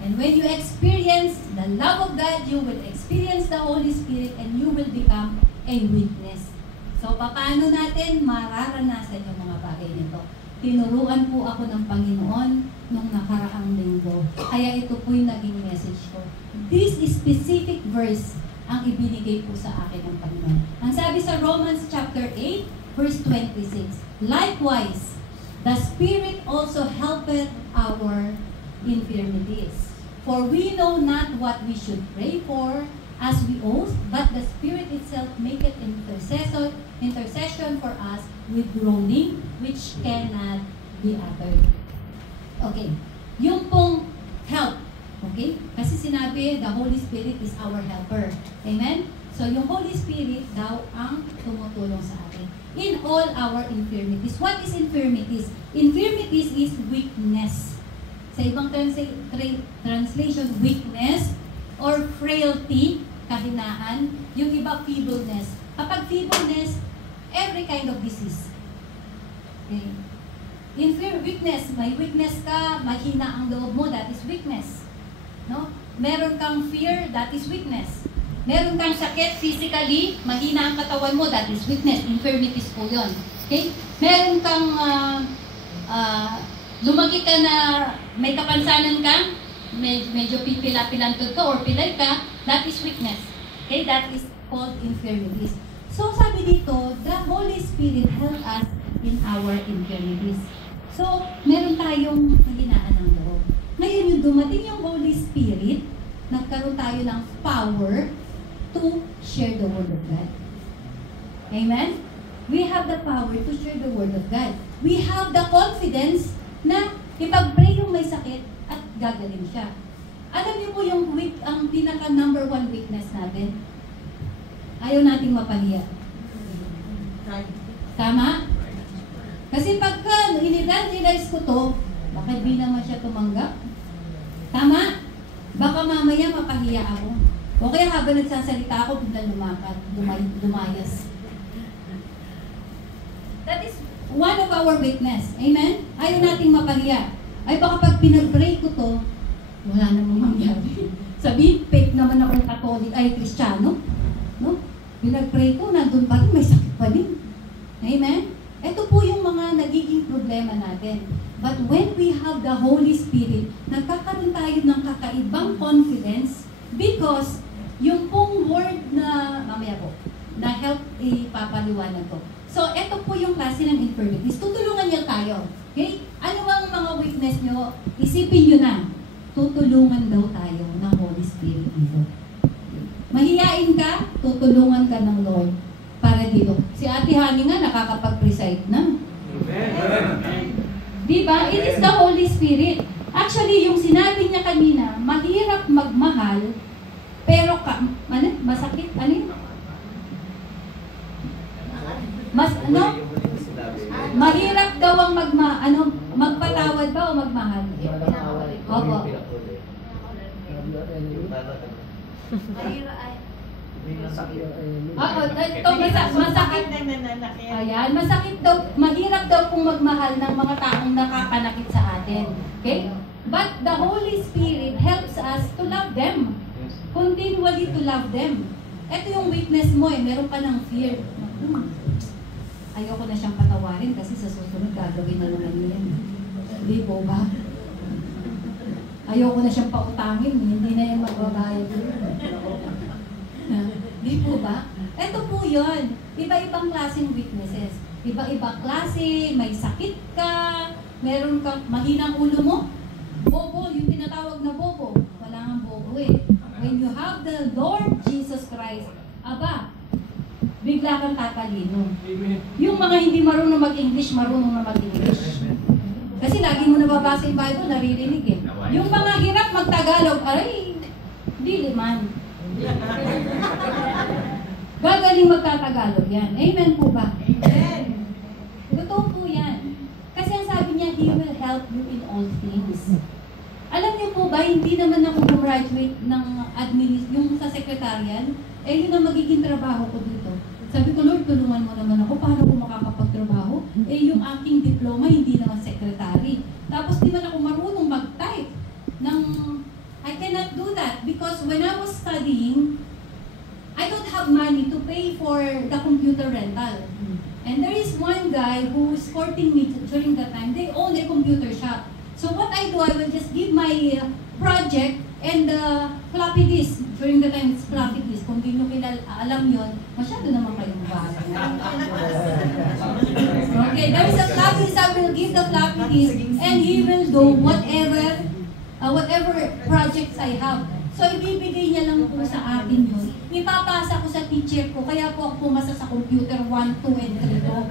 And when you experience the love of God, you will experience the Holy Spirit and you will become a witness. So, paano natin mararanasan yung mga bagay nito? Tinuruan po ako ng Panginoon nung nakaraang linggo. Kaya ito po yung naging message ko. This specific verse ang ibinigay po sa akin ng Panginoon. Ang sabi sa Romans chapter 8, verse 26, likewise, the Spirit also helpeth our infirmities. For we know not what we should pray for as we ought, but the Spirit itself maketh intercession for us with groaning which cannot be uttered. Okay, yung pong help, okay? Kasi sinabi, the Holy Spirit is our helper. Amen? So, yung Holy Spirit daw ang tumutulong sa atin in all our infirmities. What is infirmities? Infirmities is weakness. Sa ibang translation, weakness or frailty, kahinaan. Yung iba, feebleness. Kapag feebleness, every kind of disease. Okay. Weakness, may weakness ka, mahina ang loob mo, that is weakness. No? Meron kang fear, that is weakness. Meron kang sakit physically, mahina ang katawan mo, that is weakness. Infirmities po yun. Okay? Meron kang lumaki ka na may kapansanan ka, medyo pipila-pilantod ka or pilay ka, that is weakness. Okay? That is called infirmities. So sabi dito, the Holy Spirit help us in our infirmities. So, meron tayong kahinaan ng loob. Ngayon yung dumating yung Holy Spirit, nagkaroon tayo ng power to share the Word of God. Amen? We have the power to share the Word of God. We have the confidence na ipag-pray yung may sakit at gagaling siya. Alam niyo po yung ang pinaka number one weakness natin? Ayaw nating mapahiya. Tama? Kasi pagka in-evangelize ko to, bakit di naman siya tumanggap? Tama? Baka mamaya mapahiya ako. O kaya habang nagsasalita ako, biglang lumayas. That is one of our weakness. Amen? Ayaw nating mapahiya. Ay baka pag pinag-pray ko to, wala namang mangyari. Sabihin, fake naman akong Katolik, ay Kristiyano. No? Pinag-pray ko, nandun pa rin, may sakit pa rin. Amen? Ito po yung mga nagiging problema natin. But when we have the Holy Spirit, nagkakaroon tayo ng kakaibang confidence because yung pong word na, mamaya po, na help ipapaliwanag ko. So, ito po yung klase ng infirmities. Tutulungan niyo tayo. Okay? Ano bang mga weakness nyo? Isipin nyo na. Tutulungan daw tayo ng Holy Spirit dito. Mahiyain ka, tutulungan ka ng Lord para dito. Si Ate Honey nga nakakapag-preside na. Amen. Diba? It is the Holy Spirit. Actually, yung sinabi niya kanina, mahirap magmahal, pero masakit, ano yun? Mahirap daw ang magpatawad ba o magmahal? Opo. Masakit. Ayan, masakit daw, mahirap daw kung magmahal ng mga taong nakakanakit sa atin. Okay? But the Holy Spirit helps us to love them. Continually to love them. Ito yung weakness mo eh, meron ka ng fear. Ayoko na siyang patawarin kasi sa susunod gagawin na naman yan. Hindi po ba? Ayoko na siyang pautangin, hindi na yan magbabayad. Hindi po ba? Ito po yun. Iba-ibang klaseng weaknesses. Iba-ibang klase, may sakit ka, meron kang mahinang ulo mo. Bobo, yung tinatawag na bobo. Wala nang bobo eh. When you have the Lord Jesus Christ, aba, bigla kang tatalino. Amen. Yung mga hindi marunong mag-English, marunong na mag-English. Kasi lagi mo nababasa yung Bible, naririnig eh. Yung mga hirap mag-Tagalog, ay, di liman. Gagaling magtatagalog yan. Amen po ba? Amen. Totoo po yan. Kasi ang sabi niya, He will help you in all things. Alam niyo po ba, hindi naman ako gumraduate ng yung sa sekretarian, yun ang magiging trabaho ko dito. Sabi ko, Lord, tulungan mo naman ako, paano ko makakapagtrabaho? Yung aking diploma, hindi naman secretary. Tapos di man ako marunong mag-type I cannot do that because when I was studying, I don't have money to pay for the computer rental. And there is one guy who is courting me during that time. They own a computer shop. So what I do, I will just give my project and floppy disk. During the time, it's floppy disk. Kung di nyo alam yun, masyado naman kayong bata. Okay, there is a floppy disk. I will give the floppy disk and he will do whatever projects I have. So, ibibigay niya lang po sa akin yun. Ipapasa ko sa teacher ko, kaya po ako pumasa sa computer 1, 2, and 3 po.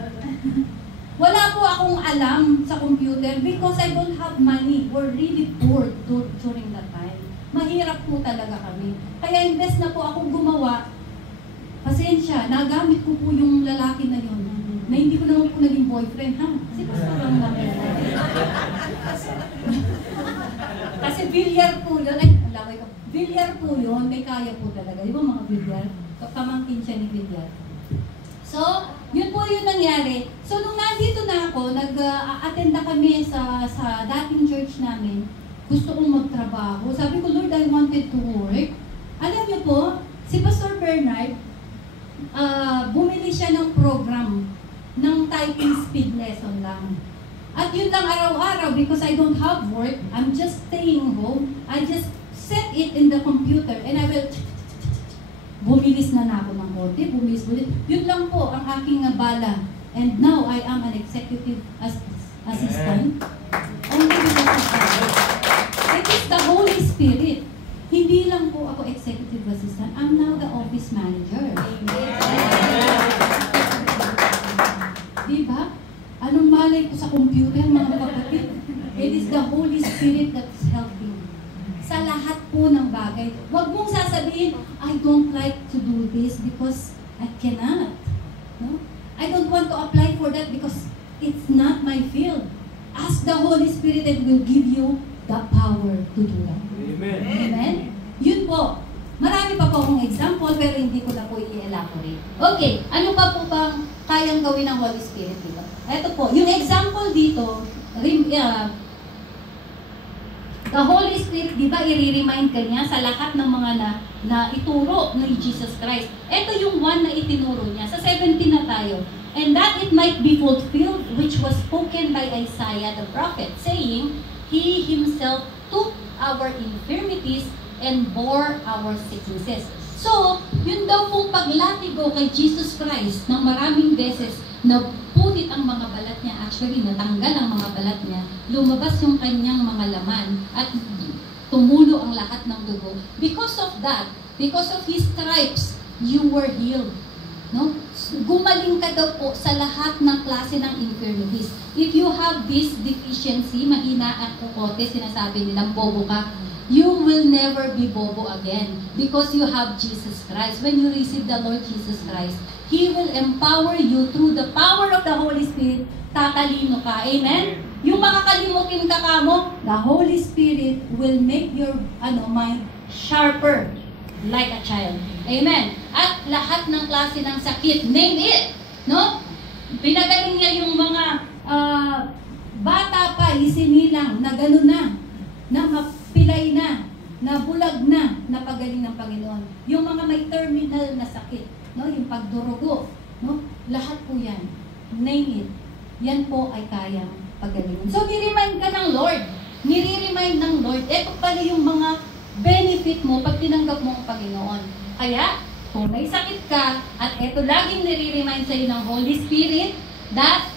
Wala po akong alam sa computer because I don't have money. We're really poor during that time. Mahirap po talaga kami. Kaya imbes na po akong gumawa, pasensya, nagamit ko po yung lalaki na yun. Na hindi ko naman po naging boyfriend, ha? Kasi pastor lang namin. Kasi bilyar po yun. Ay, alaway ko. Bilyar po yun, may kaya po talaga. Di ba mga bilyar? Pamangkin siya ni bilyar. So, yun po yung nangyari. So, nung nandito na ako, nag-attend na kami sa dating church namin. Gusto kong magtrabaho. Sabi ko, Lord, I wanted to work. Alam niyo po, si Pastor Bernard, bumili siya ng program ng typing speed lesson lang. At yun lang araw-araw because I don't have work. I'm just staying home. I just set it in the computer and I will bumilis na ako ng konti, bumilis. Yun lang po ang aking bala. And now, I am an executive assistant. Only because of that. It is the Holy Spirit. Hindi lang po ako executive assistant. I'm now the office manager. Diba? Anong malay ko sa computer, mga kapatid? It is the Holy Spirit that's helping. Sa lahat po ng bagay. Huwag mong sasabihin, I don't like to do this because I cannot. No? I don't want to apply for that because it's not my field. Ask the Holy Spirit and will give you the power to do that. Amen. Amen? Yun po. Marami pa po akong example pero hindi ko na po i-elaborate. Okay, ano pa po bang kayang gawin ng Holy Spirit dito? Ito po, yung example dito, the Holy Spirit, di ba, i-remind ka niya sa lahat ng mga na ituro ni Jesus Christ. Ito yung one na itinuro niya. Sa 17 na tayo. And that it might be fulfilled, which was spoken by Isaiah the prophet, saying, He Himself took our infirmities and bore our sicknesses. So, yun daw pong paglatigo kay Jesus Christ ng maraming beses, napunit ang mga balat niya, actually natanggal ang mga balat niya, lumabas yung kanyang mga laman at tumulo ang lahat ng dugo. Because of that, because of His stripes, you were healed. No? Gumaling ka daw po sa lahat ng klase ng infirmities. If you have this deficiency, mahina ang kukote, sinasabi nilang bobo ka, you will never be bobo again because you have Jesus Christ. When you receive the Lord Jesus Christ, He will empower you through the power of the Holy Spirit. Tatalino ka. Amen? Yung makakalimutin ka kamo, the Holy Spirit will make your mind sharper like a child. Amen? At lahat ng klase ng sakit, name it. No? Pinagaling niya yung mga bata pa, isinilang, na gano'n na mapilay na bulag na pagaling ng Panginoon. Yung mga may terminal na sakit, no, yung pagdurugo, no, lahat po yan. Name it. Yan po ay kayang pagalingin. So, ni-remind ka ng Lord. Nire-remind ng Lord. Ito pala yung mga benefit mo pag tinanggap mo ang Panginoon. Kaya, kung may sakit ka, at ito laging nire-remind sa'yo ng Holy Spirit, that,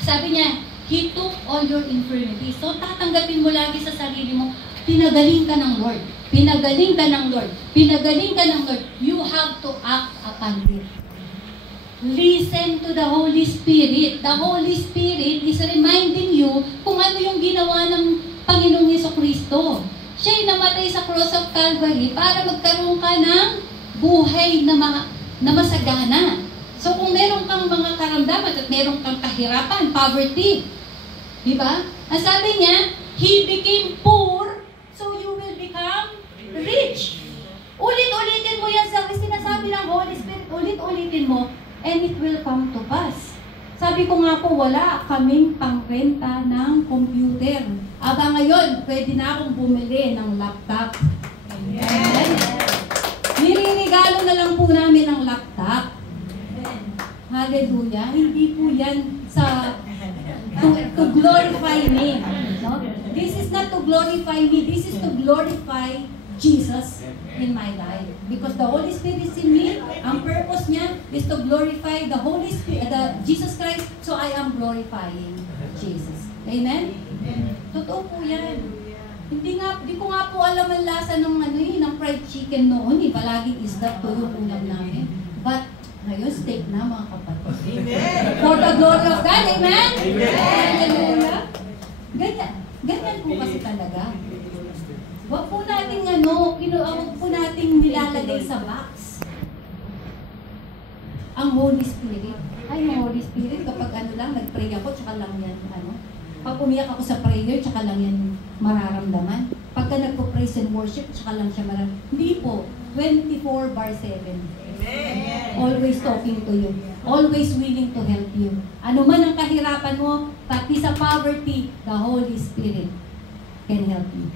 sabi niya, He took all your infirmities. So, tatanggapin mo lagi sa sarili mo, pinagaling ka ng Lord. Pinagaling ka ng Lord. Pinagaling ka ng Lord. You have to act upon it. Listen to the Holy Spirit. The Holy Spirit is reminding you kung ano yung ginawa ng Panginoong Jesucristo. Siya'y namatay sa cross of Calvary para magkaroon ka ng buhay na masagana. So kung meron kang mga karamdaman at meron kang kahirapan, poverty, di ba? Ang sabi niya, He became poor so you will become rich. Ulit-ulitin mo yan sa sinasabi ng Holy Spirit, ulit-ulitin mo, and it will come to pass. Sabi ko nga po, wala kaming pangrenta ng computer. Aba ngayon, pwede na akong bumili ng laptop. Amen. Nirinigalo na lang po namin ang laptop. Hallelujah. Hindi po yan to glorify me. No? This is not to glorify me. This is to glorify Jesus in my life. Because the Holy Spirit is in me. Ang purpose niya is to glorify the Holy Spirit, Jesus Christ. So I am glorifying Jesus. Amen? Totoo po yan. Hindi ko nga po alam ang lasa ng ng fried chicken noon. Palaging isda to yung ulam namin. But ngayon, steak na mga kapatid. Amen. For the glory of God. Amen? Amen. Hallelujah. Ganyan po kasi talaga. Huwag po nating huwag po nating nilalagay sa box. Ang Holy Spirit. Ay, ang Holy Spirit, kapag nag-pray ako, tsaka lang yan, Pag umiyak ako sa prayer, tsaka lang yan mararamdaman. Pagka nagpo-praise and worship, tsaka lang siya mararamdaman. Hindi po. 24/7. Amen. Always talking to you. Always willing to help you. Ano man ang kahirapan mo, pati sa poverty, the Holy Spirit can help you.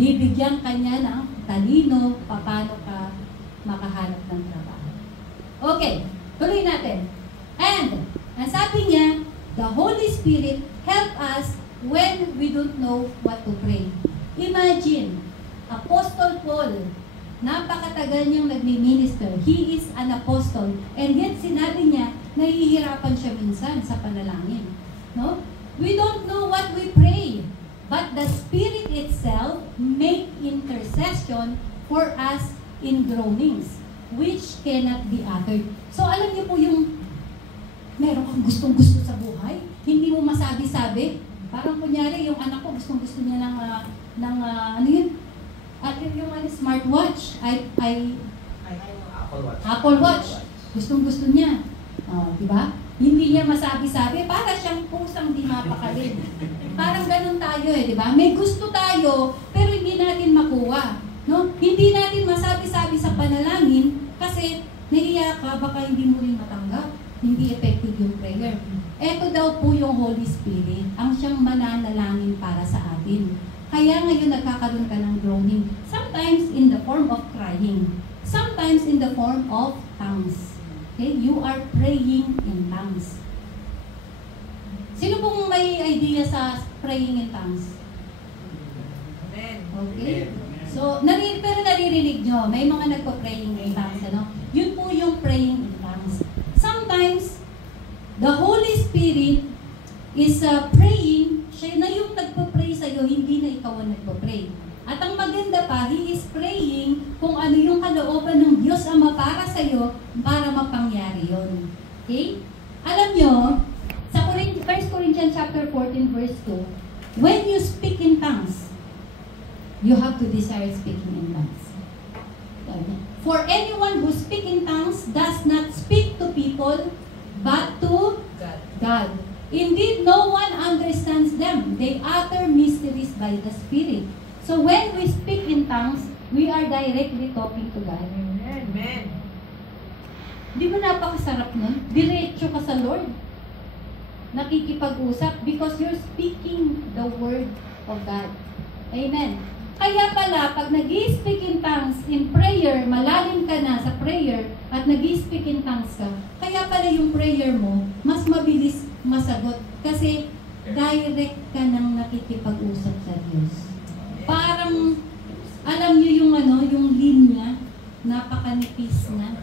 Bibigyan ka niya ng talino, paano ka makahanap ng trabaho. Okay, tuloy natin. And, ang sabi niya, the Holy Spirit help us when we don't know what to pray. Imagine, Apostle Paul, napakatagal niyang nagmi-minister. He is an apostle. And yet, sinabi niya, nahihirapan siya minsan sa panalangin. No? We don't know what we pray. But the Spirit itself make intercession for us in groanings, which cannot be uttered. So, alam niyo po yung meron kang gustong-gusto sa buhay, hindi mo masabi-sabi. Parang kunyari, yung anak ko, gustong-gusto niya ng yung smartwatch, Apple Watch. Gustong-gusto niya. Di ba? Hindi niya masabi-sabi, para siyang pusang di mapakali. Parang ganun tayo di ba? May gusto tayo, pero hindi natin makuha. No? Hindi natin masabi-sabi sa panalangin, kasi nahiya ka, baka hindi mo rin matanggap. Hindi effective yung prayer. Ito daw po yung Holy Spirit, ang siyang mananalangin para sa atin. Kaya ngayon nagkakaroon ka ng groaning. Sometimes in the form of crying. Sometimes in the form of tongues. Okay? You are praying in tongues. Sino pong may idea sa praying in tongues? Amen. Okay? So, pero naririnig nyo, may mga nagpa-praying in tongues, Yun po yung praying in tongues. Sometimes, the Holy Spirit is praying, siya na yung nagpa-pray sa'yo, hindi na ikaw ang nagpa-pray. At ang maganda pa, He is praying kung ano yung kalooban ng Diyos Ama para sa'yo, para mapangyari yun. Okay? Alam nyo, sa 1 Corinthians chapter 14, verse 2, when you speak in tongues, you have to desire speaking in tongues. For anyone who speaks in tongues does not speak to people, but to God. Indeed, no one understands them. They utter mysteries by the Spirit. So when we speak in tongues, we are directly talking to God. Amen. Di ba napakasarap nun? Diretso ka sa Lord. Nakikipag-usap because you're speaking the Word of God. Amen. Kaya pala, pag nag-i-speak in tongues, in prayer, malalim ka na sa prayer, at nag-i-speak in tongues ka, kaya pala yung prayer mo, mas mabilis masagot. Kasi direct ka nang nakikipag-usap sa Diyos. Parang, alam niyo yung linya, napakanipis na,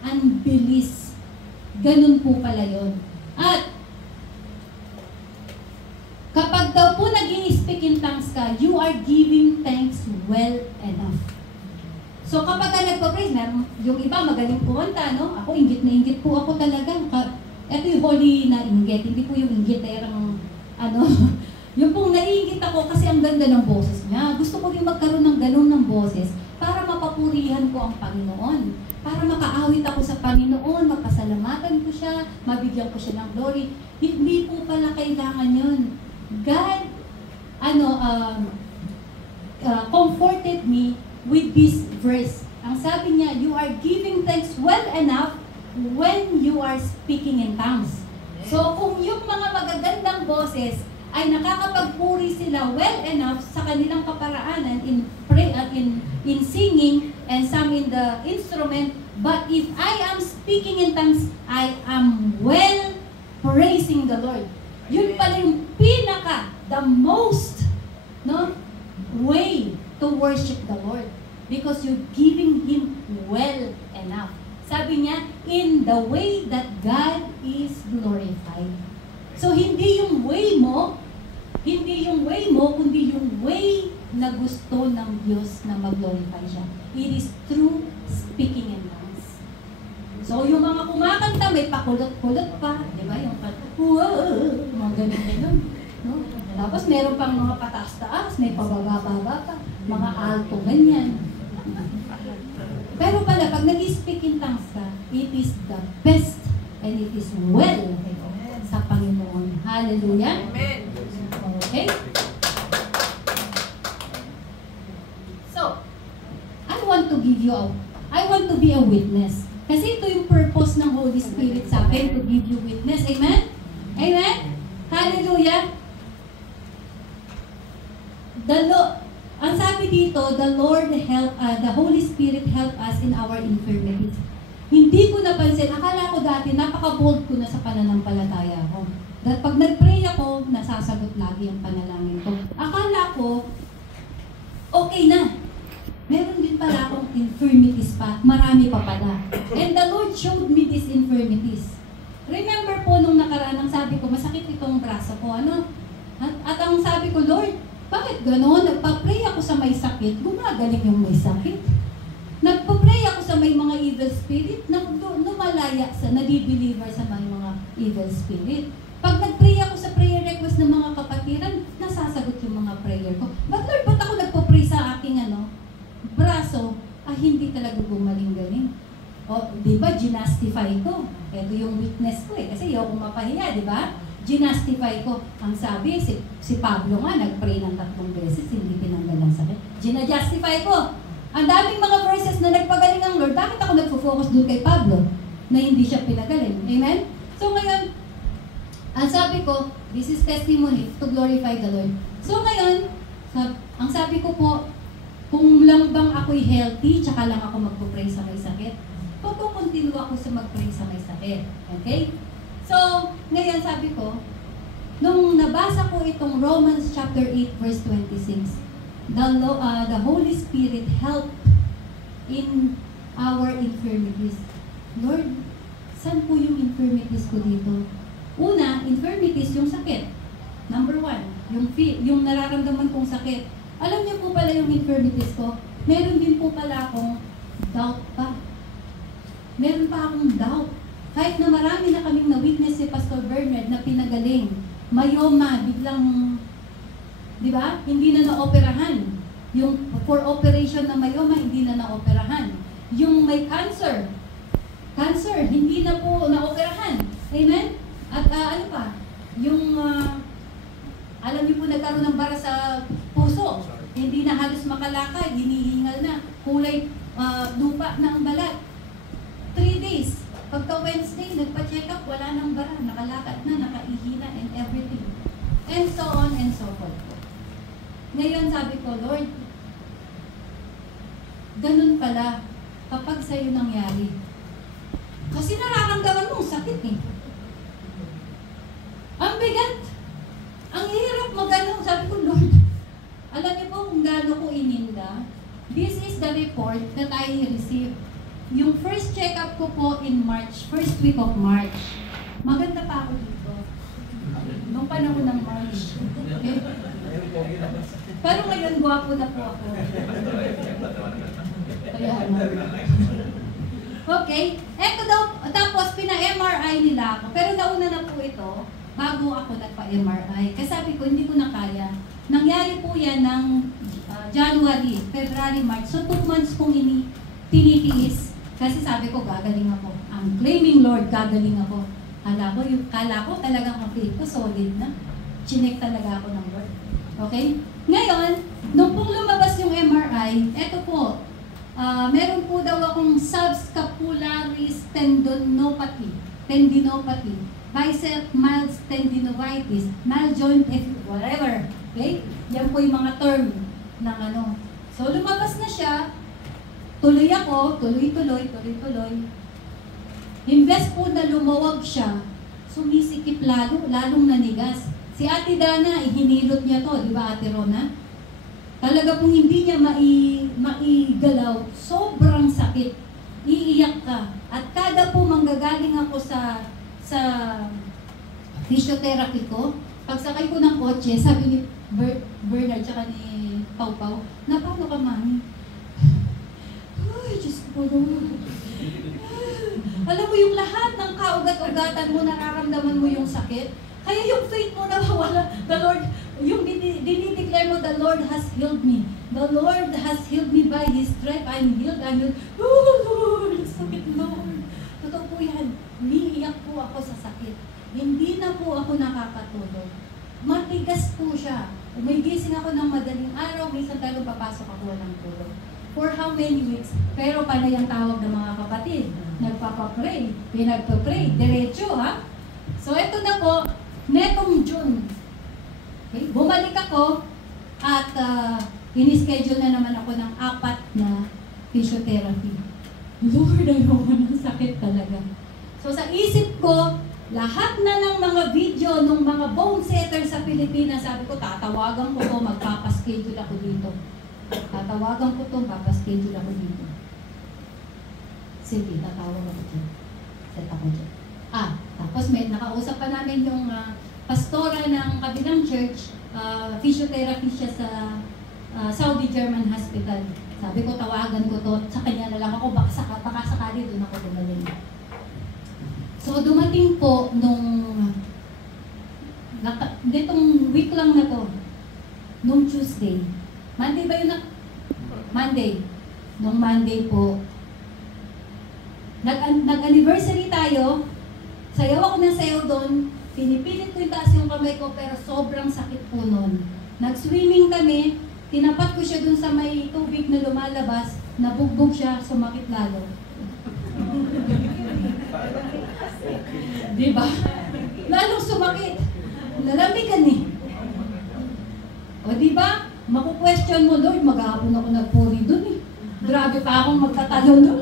ang bilis. Ganun po pala yun. At, kapag daw po nag-i-speak in tongues ka, you are giving thanks well enough. So kapag ka nagpa-praise, yung iba magaling kumanta, no? Ako, inggit na inggit po ako talaga. Ito yung holy na inggit, hindi po yung inggit na yung, yung pong naiinggit ako kasi ang ganda ng boses niya. Gusto ko rin magkaroon ng ganun ng boses para mapapurihan ko ang Panginoon. Para makaawit ako sa Panginoon, mapasalamatan ko siya, mabigyan ko siya ng glory. Hindi po pala kailangan yun. God, comforted me with this verse. Ang sabi niya, you are giving thanks well enough when you are speaking in tongues. So kung yung mga magagandang boses ay nakakapagpuri sila well enough sa kanilang kaparaanan in singing and some in the instrument, but if I am speaking in tongues, I am well praising the Lord. Yun pala yung the most way to worship the Lord. Because you're giving Him well enough. Sabi niya, in the way that God is glorified. So, hindi yung way mo, kundi yung way na gusto ng Diyos na mag-glorify siya. It is through speaking in tongues. So, yung mga kumakanta, may pakulot-kulot pa. Di ba? Yung mga ganun. No? Tapos, meron pang mga pataas-taas, may pababa-baba pa, mga alto, ganyan. Pero pala, pag nag-speak in tongues ka, it is the best and it is well sa Panginoon. Hallelujah. Amen. Okay? So, I want to be a witness. Kasi ito yung purpose ng Holy Spirit sa akin, to give you witness. Amen? Amen? Hallelujah. Ang sabi dito, the Holy Spirit help us in our infirmities. Hindi ko napansin, akala ko dati, napaka-bold ko na sa pananampalataya ko. Dahil pag nag-pray ako, nasasagot lagi ang panalangin ko. Akala ko, okay na. Meron din pala akong infirmities pa. Marami pa pala. And the Lord showed me these infirmities. Remember po nung nakaraan, ang sabi ko, masakit itong braso ko. At ang sabi ko, Lord, bakit gano'n? Nagpa-pray ako sa may sakit, gumagaling yung may sakit. Nagpa-pray ako sa may mga evil spirit, lumalaya sa, nadi-deliver sa may mga evil spirit. Pag nag-pray ako sa prayer request ng mga kapatiran, nasasagot yung mga prayer ko. But Lord, ba't ako nagpa-pray sa aking braso? Hindi talaga gumaling-galing. O, di ba, ginastify ko. Ito yung witness ko kasi ayaw kong mapahiya, di ba? Ginastify ko. Ang sabi, si Pablo nga, nag-pray ng 3 beses, hindi tinanggal ang sakit. Ginajustify ko. Ang daming mga verses na nagpagaling ang Lord, bakit ako nagfo-focus doon kay Pablo na hindi siya pinagaling? Amen? So ngayon, ang sabi ko, this is testimony to glorify the Lord. So ngayon, ang sabi ko po, kung lang bang ako'y healthy, tsaka lang ako magpo-pray sa may sakit, continue ako sa mag-pray sa may sakit. Okay? So, ngayon sabi ko, nung nabasa ko itong Romans chapter 8 verse 26, the Holy Spirit help in our infirmities. Lord, saan po yung infirmities ko dito? Una, infirmities, yung sakit. Number 1, yung nararamdaman kong sakit. Alam niyo po pala yung infirmities ko, meron din po pala akong doubt pa. Meron pa akong doubt. Kahit na marami na kaming na-witness si Pastor Bernard na pinagaling, myoma, biglang, di ba, hindi na na-operahan. Yung for operation na myoma, hindi na na-operahan. Yung may cancer, hindi na po na-operahan. Amen? At ano pa, yung, alam niyo po, nagkaroon ng bara sa puso, hindi na halos makalakad, hinihingal na, kulay lupa na ang balat. 3 days. Pagka Wednesday, nagpa-check up, wala nang bara, nakalakad na, nakaihina and everything. And so on and so forth. Ngayon sabi ko, Lord, ganun pala kapag sa'yo nangyari. Kasi nararamdaman mong sakit eh. Ang bigat. Ang hirap magano. Sabi ko, Lord, alam niyo po kung gaano ko ininda. This is the report that I received. Yung first check-up ko po in March, first week of March. Maganda pa ako dito. Nung panahon ng March. Okay? Pero ngayon, gwapo na po ako. Ayan. Okay, eto daw, tapos pina-MRI nila ako. Pero nauna na po ito, bago ako nagpa-MRI. Kasi sabi ko, hindi ko na kaya. Nangyari po yan ng January, February, March. So 2 months kong tinitiis. Kasi sabi ko, gagaling ako. I'm claiming, Lord, gagaling ako. Kala ko talagang ang faith ko solid na. Chinek talaga ako ng Lord. Okay? Ngayon, nung pong lumabas yung MRI, eto po, meron po daw akong subscapularis tendinopathy, bicep mild tendinovitis, mild joint, whatever. Okay? Yan po yung mga term ng ano. So, lumabas na siya, tuloy ako, tuloy. Imbes po na lumawag siya, sumisikip lalong nanigas. Si Ate Dana, hinilot niya to, di ba Ate Rona? Talaga pong hindi niya maigalaw, sobrang sakit. Iiyak ka. At kada po manggagaling ako sa physiotherapy ko, pagsakay ko ng kotse, sabi ni Bernard tsaka ni Pau Pau, na paano ka, mami? Ay, Diyos ko po. Alam mo yung lahat ng kaugat-ugatan mo, nararamdaman mo yung sakit. Kaya yung faith mo nawawala. The Lord, yung dinideclare mo, the Lord has healed me. The Lord has healed me by His stripe. I'm healed. Oh Lord, sakit Lord. Totoo po yan. Umiiyak po ako sa sakit. Hindi na po ako nakakatulog. Matigas po siya. Umigising ako ng madaling araw, minsan talagang papasok ako ng tulog. For how many weeks? Pero panay ang tawag ng mga kapatid. Nagpapapray. Pinagpapray. Diretso, ha? So, ito na po, netong June. Okay? Bumalik ako at in-schedule na naman ako ng 4 na physiotherapy. Lord, ayoko ng sakit talaga. So, sa isip ko, lahat na ng mga video ng mga bone setter sa Pilipinas, sabi ko, tatawagan ko to, magpapaschedule ako dito. Tatawagan ko to, papaschedule ako dito. Sige, tatawag ako dyan. Set ako dyan. Tapos may nakausap pa namin yung pastora ng kabilang church, physiotherapy siya sa Saudi German Hospital. Sabi ko, tawagan ko to, sa kanya na lang ako, baka sakali doon ako dumaling. So, dumating po nitong week lang na to, nung Tuesday. Monday ba yun? Monday. Nung Monday po, nag-anniversary tayo, sayaw ako ng sayaw doon, pinipilit ko yung taas yung kamay ko, pero sobrang sakit po noon. Nag-swimming kami, tinapat ko siya doon sa may tubig na lumalabas, nabugbog siya, sumakit lalo. Diba? Lalong sumakit. Nalamigan eh. O diba? Maku-question mo, Lord, maghapon ako nagpuri doon eh. Grabe pa akong magtatalon doon.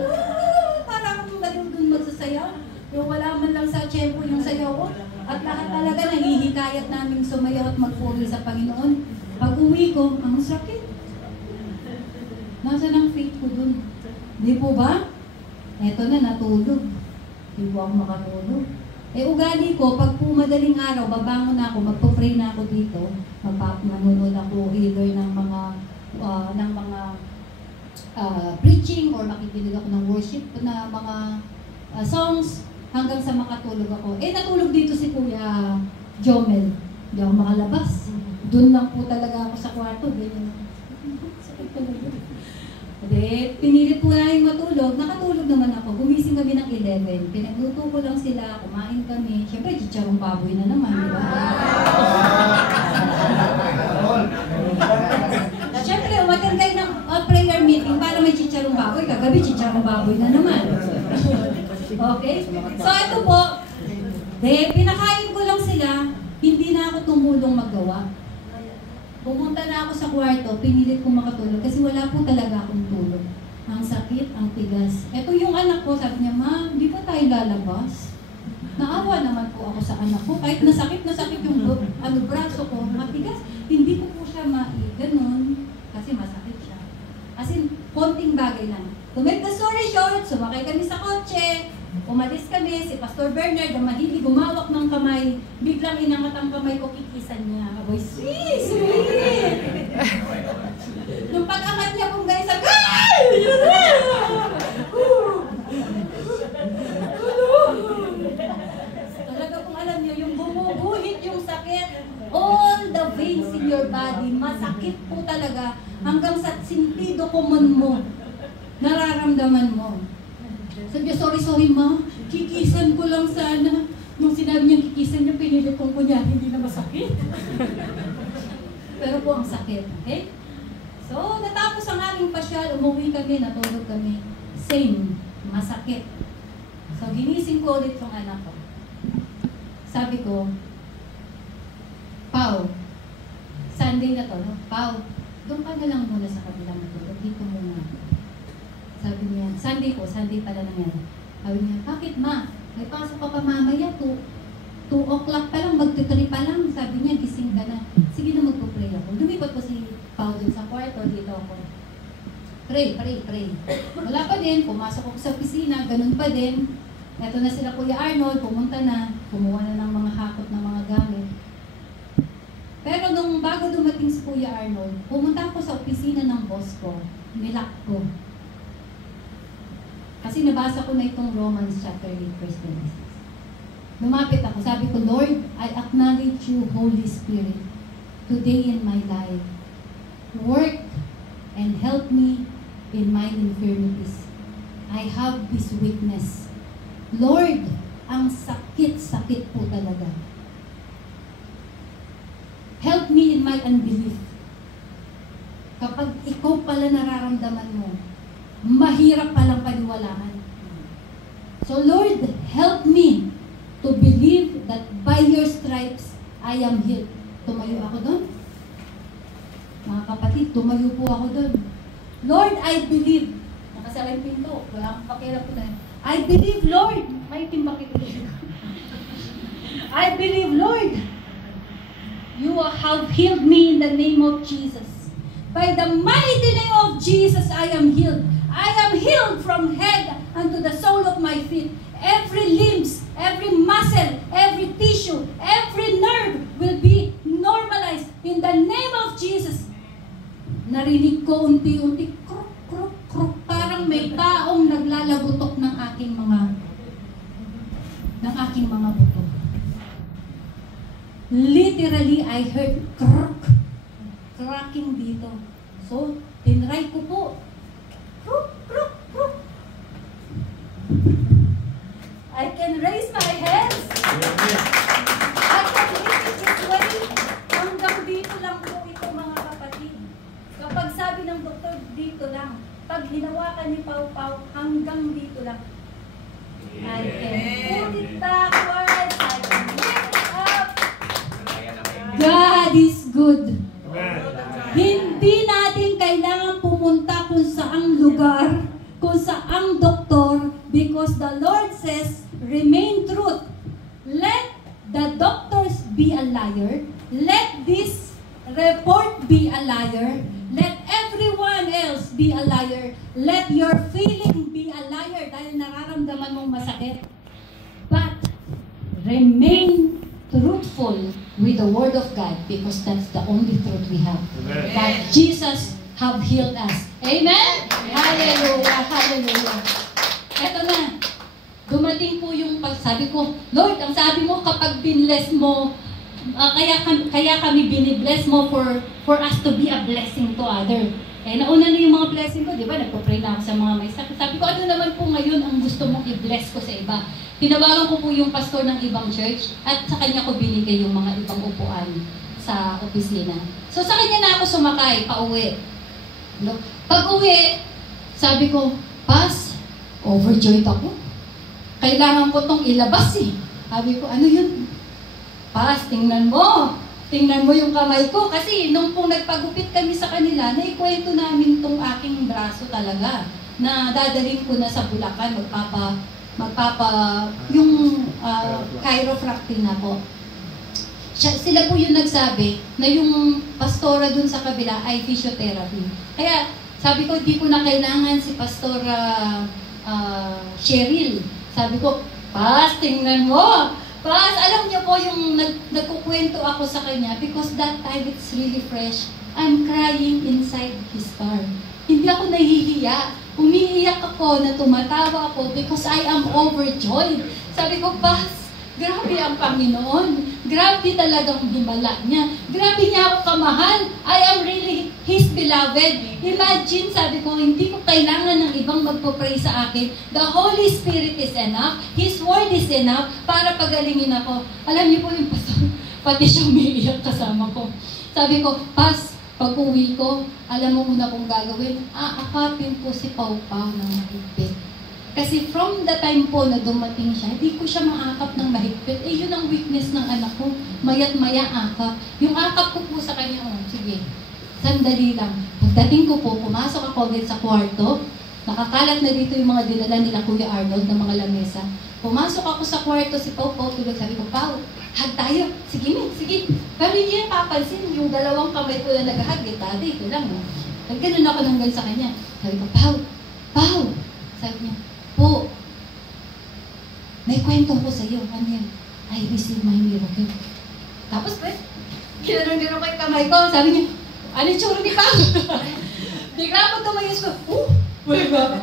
Parang akong doon magsasayaw. Yung wala man lang sa tiyempo yung sayaw ko. At lahat talaga nahihikayat namin sumayaw at magpuri sa Panginoon. Pag uwi ko, ang sakit. Nasaan ang faith ko doon? Di po ba? Eto na, natulog. Di po ako makatulog. Ugali ko, pag po madaling araw, babangon na ako, magpo-pray na ako dito, manunod ako either ng mga preaching or makikinig ako ng worship na mga songs hanggang sa makatulog ako. Natulog dito si Kuya Jomel. Hindi ako makalabas. Doon lang po talaga ako sa kwarto. Ganyan. Sakit talaga. Pinilit po namin matulog. Nakatulog naman ako. Gumising kami ng 11. Pinagluto ko lang sila. Kumain kami. Siyempre, chicharong baboy na naman. Diba? Siyempre, umattend kayo ng prayer meeting para may chicharong baboy. Kagabi, chicharong baboy na naman. Okay? So, ito po. Pinakain ko lang sila. Hindi na ako tumulong magawa. Pumunta na ako sa kwarto, pinilit ko makatulog kasi wala po talaga akong tulog. Ang sakit, ang tigas. Ito yung anak ko, sabi niya, Ma, di ba tayo lalabas? Naawa naman po ako sa anak ko. Kahit nasakit yung braso ko, matigas. Hindi ko po siya ganun kasi masakit siya. As in, konting bagay lang. To make the story short, sumakay kami sa kotse, umalis kami, si Pastor Bernard, ang mahilig gumawak ng kamay, biglang inangat ang kamay ko, kikisan niya. Aboy, sweet! Nung pag-angat niya kung guys, nararamdaman mo. Sabi niya, sorry ma, kikisan ko lang sana. Nung sinabi niya kikisan niya, pinilit kong kunyari, hindi na masakit. Pero po ang sakit, okay? So, natapos ang aming pasyal, umuwi kami, natulog kami. Same, masakit. So, ginising ko ulit yung anak ko. Sabi ko, Pao, Sunday na to, no? Pao, doon ka na lang muna sa kabilang matulog. Dito muna. Sabi niya, Sunday pala nangyari. Sabi niya, bakit ma? May pasok ka pa mamaya, 2 o'clock pa lang, magti-3 pa lang. Sabi niya, gising ka na. Sige na, magpo-pray ako. Lumipat ko si Pao dun sa kwarto, dito ako. Pray. Wala pa din, pumasok ako sa opisina, ganun pa din. Eto na sila Kuya Arnold, pumunta na, kumuha na ng mga hakot ng mga gamit. Pero nung bago dumating si Kuya Arnold, pumunta ako sa opisina ng boss ko, nilak ko. Kasi nabasa ko na itong Romans chapter 8, verse 26. Lumapit ako, sabi ko, Lord, I acknowledge you, Holy Spirit, today in my life. Work and help me in my infirmities. I have this weakness. Lord, ang sakit-sakit po talaga. Help me in my unbelief. Kapag ikaw pala nararamdaman mo, mahirap palang paniwalaan. So Lord, help me to believe that by your stripes, I am healed. Tumayo ako doon. Mga kapatid, tumayo po ako doon. Lord, I believe. Nakasara yung pinto. Wala akong pakialam po na. I believe, Lord. May timbakit ulit. I believe, Lord. You have healed me in the name of Jesus. By the mighty name of Jesus, I am healed. I am healed from head unto the sole of my feet. Every limbs, every muscle, every tissue, every nerve will be normalized in the name of Jesus. Narinig ko unti-unti, kruk, kruk, kruk, parang may taong naglalagutok ng aking mga buto. Literally, I heard cracking dito. So, tinry ko po. Kruk, kruk, kruk. I can raise my hands. I can lift it this way. Hanggang dito lang po ito, mga kapatid. Kapag sabi ng doktor, dito lang. Pag hinawakan ni Pau Pau, hanggang dito lang. I can put it backwards. I can lift it up. God is good. Hindi natin kailangan pumunta kung saang lugar, kung saang doktor, because the Lord says, remain truth. Let the doctors be a liar. Let this report be a liar. Let everyone else be a liar. Let your feeling be a liar dahil nararamdaman mong masakit. But remain truthful with the Word of God because that's the only truth we have. Amen. That Jesus have healed us. Amen? Hallelujah! Hallelujah! Eto na. Dumating po yung pagsabi ko, Lord, ang sabi mo kapag binless mo, kaya kami binibless mo for us to be a blessing to other. Eh, nauna na yung mga blessing ko, di ba? Nagpo-pray na ako sa mga may sakit. Sabi ko, ano naman po ngayon ang gusto mong i-bless ko sa iba? Tinawagan ko po yung pastor ng ibang church at sa kanya ko binigay yung mga ibang upuan sa opisina. So sa kanya na ako sumakay, pauwi. No? Pag-uwi, sabi ko, Pas, overjoyed ako. Kailangan ko tong ilabas eh. Sabi ko, ano yun? Pas, tingnan mo. Tingnan mo yung kamay ko. Kasi nung pong nagpagupit kami sa kanila, naikwento namin tong aking braso talaga. Na dadalhin ko na sa Bulacan, yung chiropractic na po. Sila po yung nagsabi na yung pastora dun sa kabila ay physiotherapy. Kaya sabi ko, di ko na kailangan si Pastora Cheryl. Sabi ko, Pas, tingnan mo. Pas, alam niyo po yung nagkukwento ako sa kanya because that time it's really fresh. I'm crying inside his car. Hindi ako nahihiya. Umiiyak ako na tumatawa ako because I am overjoyed. Sabi ko, Pas, Grabe ang Panginoon. Grabe talagang himala niya. Grabe niya ako kamahal. I am really His beloved. Imagine, sabi ko, hindi ko kailangan ng ibang magpo-pray sa akin. The Holy Spirit is enough. His Word is enough para pagalingin ako. Alam niyo po yung pastor, pati siya umiiyak kasama ko. Sabi ko, Pas, pag-uwi ko, alam mo muna kung gagawin, aakapin ko si Pau Pau ng mahigpit. Kasi from the time po na dumating siya, hindi ko siya maakap ng mahigpit. Eh, yun ang weakness ng anak ko. Maya't maya akap. Yung akap ko po sa kanya, sige, sandali lang. Pagdating ko po, pumasok ako agad sa kwarto. Nakakalat na dito yung mga dinala nila Kuya Arnold na mga lamesa. Pumasok ako sa kwarto, si Pau Pau tulog. Sabi ko, Pau, hug tayo. Sige, sige. Pero hindi niya papansin yung dalawang kamay ko na nag-hug. Ito lang. Nagganon ako nang sa kanya. Sabi ko, Pau, Pau. Sabi niya, Po, may kwento ko sa iyo. Ano yan? I received my miracle. Tapos, ginanong ko yung kamay ko. Sabi niya, ano yung tsura ni Pao? Bigla ko tumayos ko. Wala ba?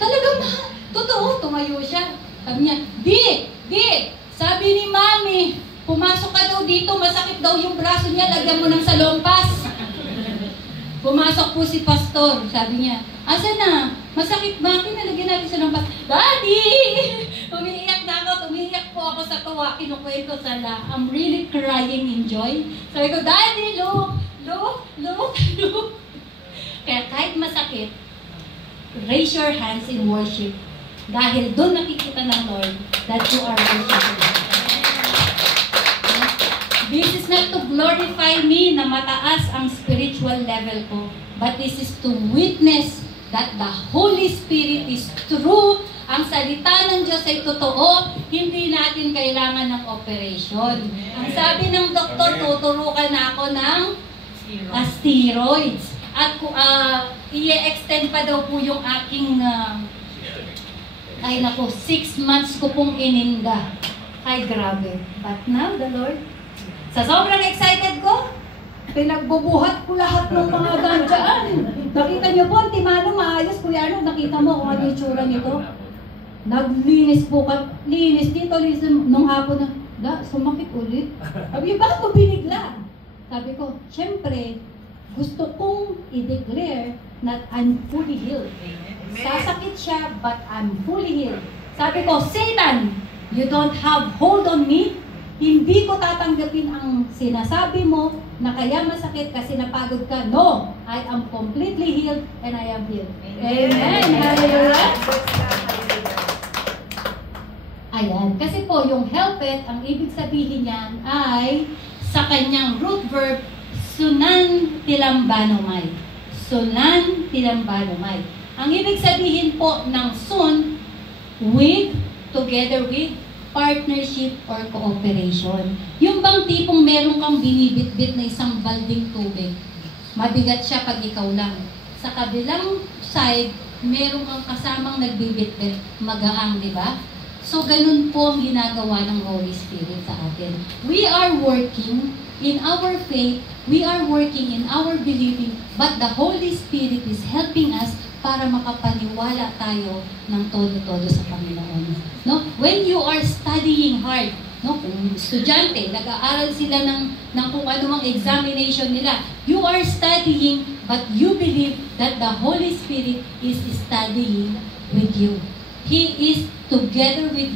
Talaga ma. Totoo, tumayo siya. Sabi niya, Di, sabi ni Mami, pumasok ka daw dito, masakit daw yung braso niya, lagyan mo ng salompas. Pumasok po si Pastor, sabi niya, asa na? Masakit ba? Pinalagyan natin siya ng Daddy! Umiiyak na ako. Umiiyak po ako sa tuwa. Kinukwento sana. I'm really crying in joy. Sabi ko, Daddy, look. Kaya kahit masakit, raise your hands in worship. Dahil doon nakikita ng Lord that you are worshiping. This is not to glorify me na mataas ang spiritual level ko. But this is to witness that the Holy Spirit is true. Ang salita ng Diyos ay totoo. Hindi natin kailangan ng operation. Ang sabi ng doktor, tuturukan na ako ng steroids. At i-extend pa daw po yung aking 6 months ko pong ininda. Ay, grabe. But now, the Lord, sa sobrang excited ko, pinagbubuhat ko lahat ng mga gandyaan. Nakita niyo po, ang timano maayos. Kuya Arnold, nakita mo kung ano yung tsura nito? Naglinis po ka. Linis dito, linis nung hapon na, sumakit ulit. Sabi, bakit ko binigla? Sabi ko, syempre, gusto kong i-declare na I'm fully healed. Sasakit siya, but I'm fully healed. Sabi ko, Satan, you don't have hold on me. Hindi ko tatanggapin ang sinasabi mo na kaya masakit kasi napagod ka. No, I am completely healed and I am healed. Amen. Hallelujah. Ayan. Kasi po, yung helpet, ang ibig sabihin niyan ay sa kanyang root verb, sunan tilambanomai. Sunan tilambanomai. Ang ibig sabihin po ng sun, with, together with, partnership or cooperation. Yung bang tipong meron kang binibitbit na isang balding tubig, mabigat siya pag ikaw lang. Sa kabilang side, meron kang kasamang nagbibitbit, magaang, di ba? So, ganun po ang ginagawa ng Holy Spirit sa atin. We are working in our faith, we are working in our believing, but the Holy Spirit is helping us para makapaniwala tayo ng todo-todo sa Panginoon. No? When you are studying hard, no? Kung estudyante, nag-aaral sila ng kung ano mang examination nila, you are studying, but you believe that the Holy Spirit is studying with you. He is together with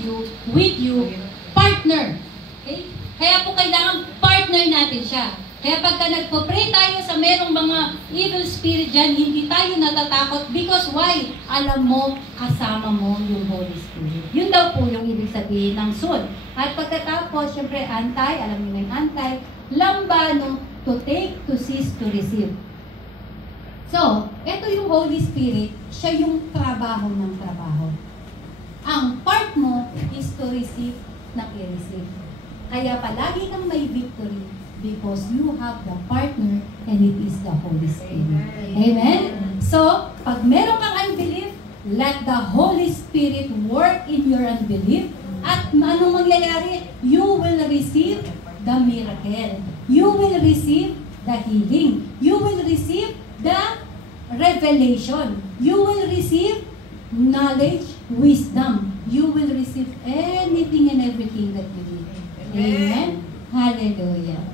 you, partner. Okay? Kaya po kailangan partner natin siya. Kaya pagka nagpo-pray tayo sa merong mga evil spirit dyan, hindi tayo natatakot because why? Alam mo, kasama mo yung Holy Spirit. Yun daw po yung ibig sabihin ng sun. At pagkatapos, syempre, alam niyo na yung anti, lambano, to take, to seize, to receive. So, ito yung Holy Spirit, siya yung trabaho ng trabaho. Ang part mo is to receive na i-receive. Kaya palagi kang may victory because you have the partner and it is the Holy Spirit. Amen? So, pag meron kang unbelief, let the Holy Spirit work in your unbelief at anong mangyayari? You will receive the miracle. You will receive the healing. You will receive the revelation. You will receive knowledge, wisdom, you will receive anything and everything that you need. Amen? Hallelujah.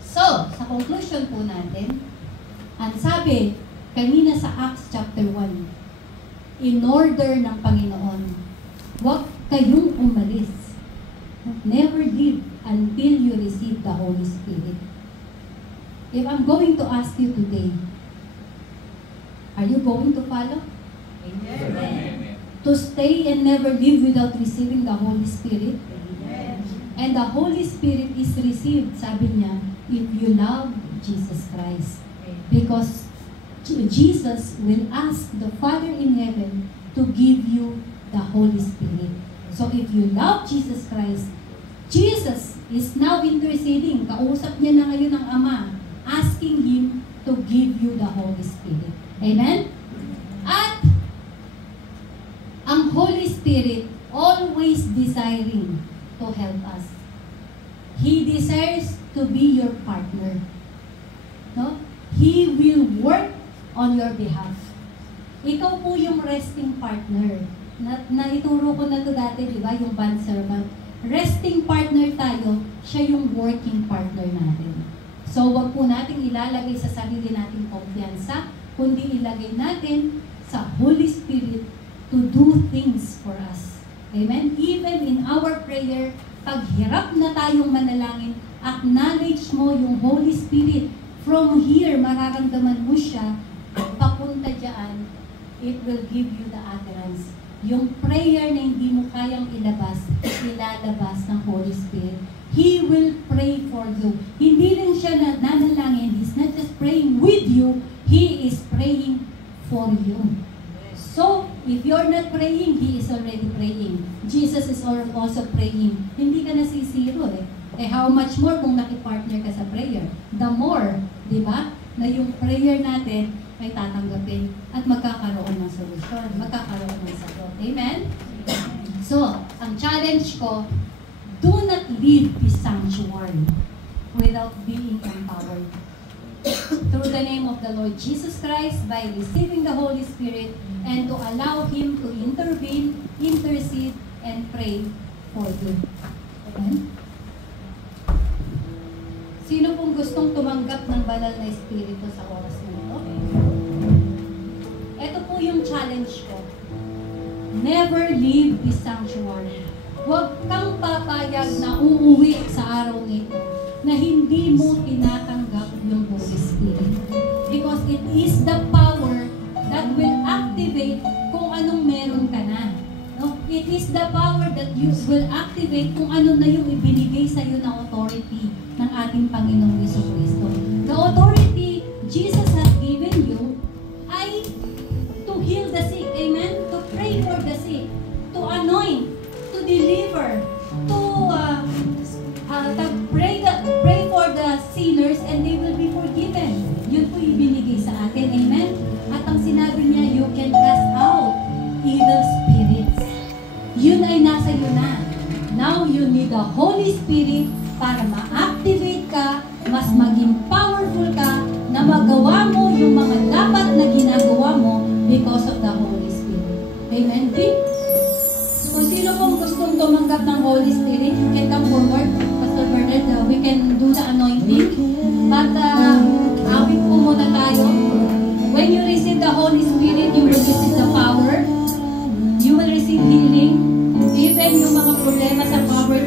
So, sa conclusion po natin, ang sabi, kanina sa Acts chapter 1, in order ng Panginoon, huwag kayong umalis. Never leave until you receive the Holy Spirit. If I'm going to ask you today, are you going to follow? Amen. To stay and never live without receiving the Holy Spirit? Amen. And the Holy Spirit is received, sabi niya, if you love Jesus Christ. Because Jesus will ask the Father in heaven to give you the Holy Spirit. So if you love Jesus Christ, Jesus is now interceding. Kausap niya na ngayon ang Ama, asking Him to give you the Holy Spirit. Amen? At ang Holy Spirit always desiring to help us. He desires to be your partner. No? He will work on your behalf. Ikaw po yung resting partner. Naituro ko na to dati, di ba? Yung bond servant. Resting partner tayo, siya yung working partner natin. So, wag po nating ilalagay sa sarili nating kumpiyansa, kundi ilagay natin sa Holy Spirit to do things for us. Amen? Even in our prayer, pag hirap na tayong manalangin, acknowledge mo yung Holy Spirit. From here, mararamdaman mo siya, papunta dyan, it will give you the utterance. Yung prayer na hindi mo kayang ilabas, ilalabas ng Holy Spirit. He will pray for you. Hindi lang siya nanalangin. He's not just praying with you, He is praying for you. So, if you're not praying, He is already praying. Jesus is also praying. Hindi ka nasisiro eh. How much more kung nakipartner ka sa prayer? The more, di ba, na yung prayer natin ay tatanggapin at magkakaroon ng solusyon, magkakaroon ng sagot. Amen? So, ang challenge ko, do not leave this sanctuary without being empowered. Through the name of the Lord Jesus Christ, by receiving the Holy Spirit, and to allow Him to intervene, intercede, and pray for you. Amen? Sino pong gustong tumanggap ng banal na Espiritu sa oras na ito? Ito po yung challenge ko. Never leave this sanctuary. Huwag kang papayag na uuwi sa araw nito na hindi mo tinatanggap yung Holy Spirit. Because it is the power that will activate kung anong meron ka na. No? It is the power that you will activate kung ano na yung ibinigay sa iyo na authority ng ating Panginoong Jesucristo. The authority Jesus has given you ay to heal the sick, amen? To pray for the sick, to anoint, to deliver, to pray for the sinners and they will be forgiven. Yun po ibinigay sa atin, amen? At ang sinabi niya, you can cast out evil spirits. Yun ay nasa iyo na. Now you need the Holy Spirit para ma-activate ka, mas maging powerful ka, na magawa mo yung mga dapat na ginagawa mo because of the Holy Spirit. Amen? So, kung sino pong gustong tumanggap ng Holy Spirit, you can come forward, Pastor Bernard, we can do the anointing. But, awit po muna tayo. When you receive the Holy Spirit, you will receive the power. You will receive healing. Even yung mga problema sa power